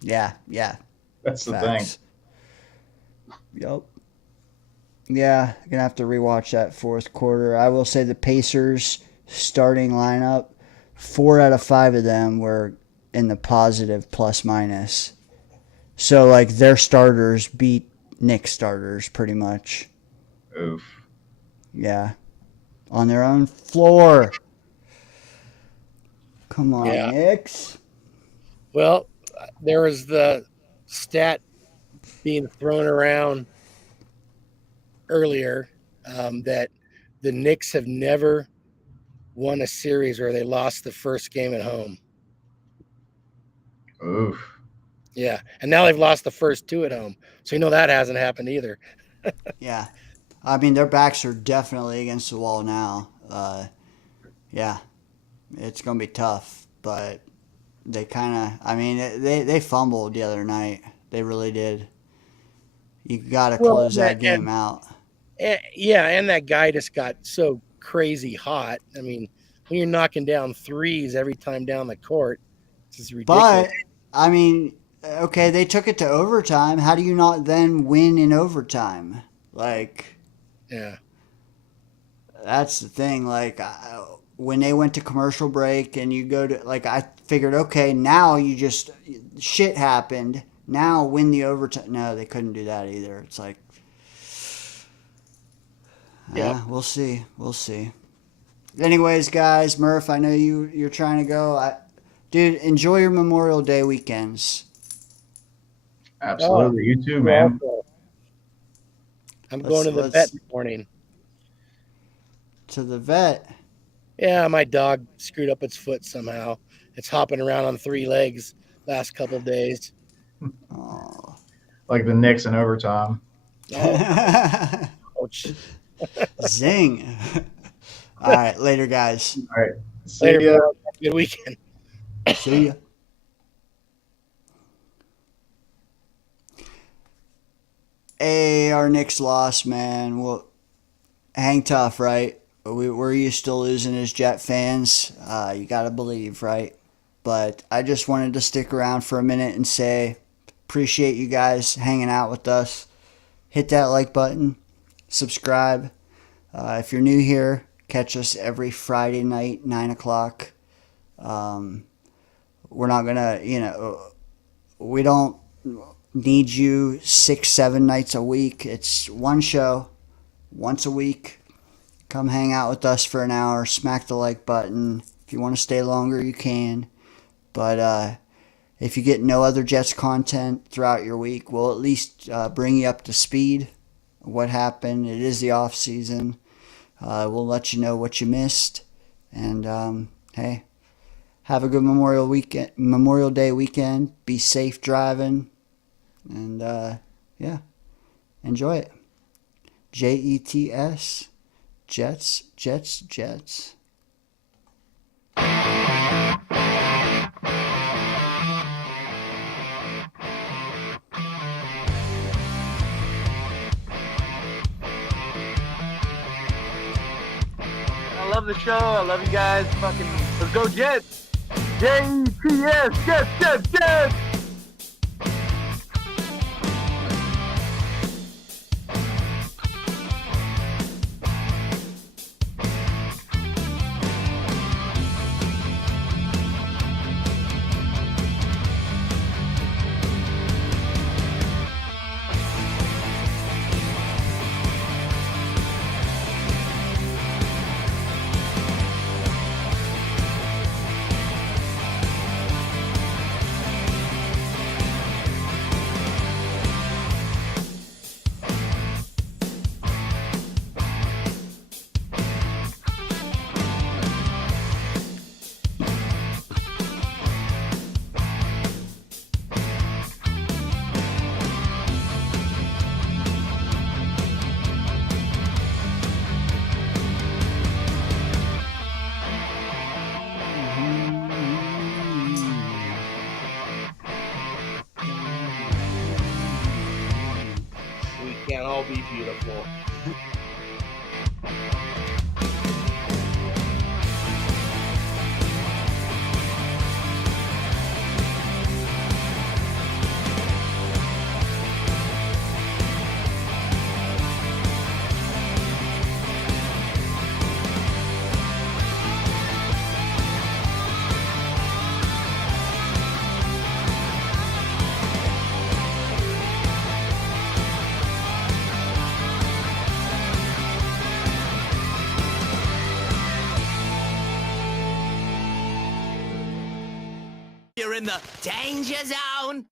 Yeah, yeah, That's the facts. Yep. Yeah, gonna have to rewatch that fourth quarter. I will say the Pacers starting lineup, 4 out of 5 of them were in the positive plus minus. So like their starters beat Knicks starters pretty much. thing. Oof. Yeah. On their own floor. Come on, Yeah. Knicks. Well, there was the stat being thrown around earlier that the Knicks have never won a series where they lost the first game at home. Oof. Yeah, and now they've lost the first 2 at home. So you know that hasn't happened either. Yeah. I mean, their backs are definitely against the wall now. Yeah. It's going to be tough, but they kind of, I mean, they fumbled the other night. They really did. You got to close that game out. Yeah, and that guy just got so crazy hot. I mean, when you're knocking down threes every time down the court, this is ridiculous. But, I mean, okay, they took it to overtime. How do you not then win in overtime? Like, Yeah. that's the thing. Like, when they went to commercial break and you go to, like, I figured, okay, now you just, shit happened. Now win the overtime. No, they couldn't do that either. It's like, yeah, we'll see. We'll see. Anyways, guys, Murph, I know you're trying to go. Dude, enjoy your Memorial Day weekends. Absolutely. You too, man. I'm going to the vet in the morning. To the vet. Yeah, my dog screwed up its foot somehow. It's hopping around on 3 legs last couple of days. Oh. Like the Knicks in overtime. Ouch. Zing. All right, later, guys. All right. See Later, ya. bro. Have a good weekend. See ya. Hey, our Knicks lost, man. Well, hang tough, right? We're used to losing as Jet fans. You gotta believe, right? But I just wanted to stick around for a minute and say, appreciate you guys hanging out with us. Hit that like button, subscribe. If you're new here, catch us every Friday night, 9 o'clock. We're not gonna, we don't need you 6, 7 nights a week. It's one show, once a week. Come hang out with us for an hour. Smack the like button. If you want to stay longer, you can. But if you get no other Jets content throughout your week, we'll at least bring you up to speed. What happened? It is the off season. We'll let you know what you missed. And hey, have a good Memorial Day weekend. Be safe driving. And yeah, enjoy it. JETS. Jets, Jets, Jets. I love the show. I love you guys. Fucking, let's go Jets. JETS, Jets, Jets, Jets. We can't all be beautiful. You're in the danger zone.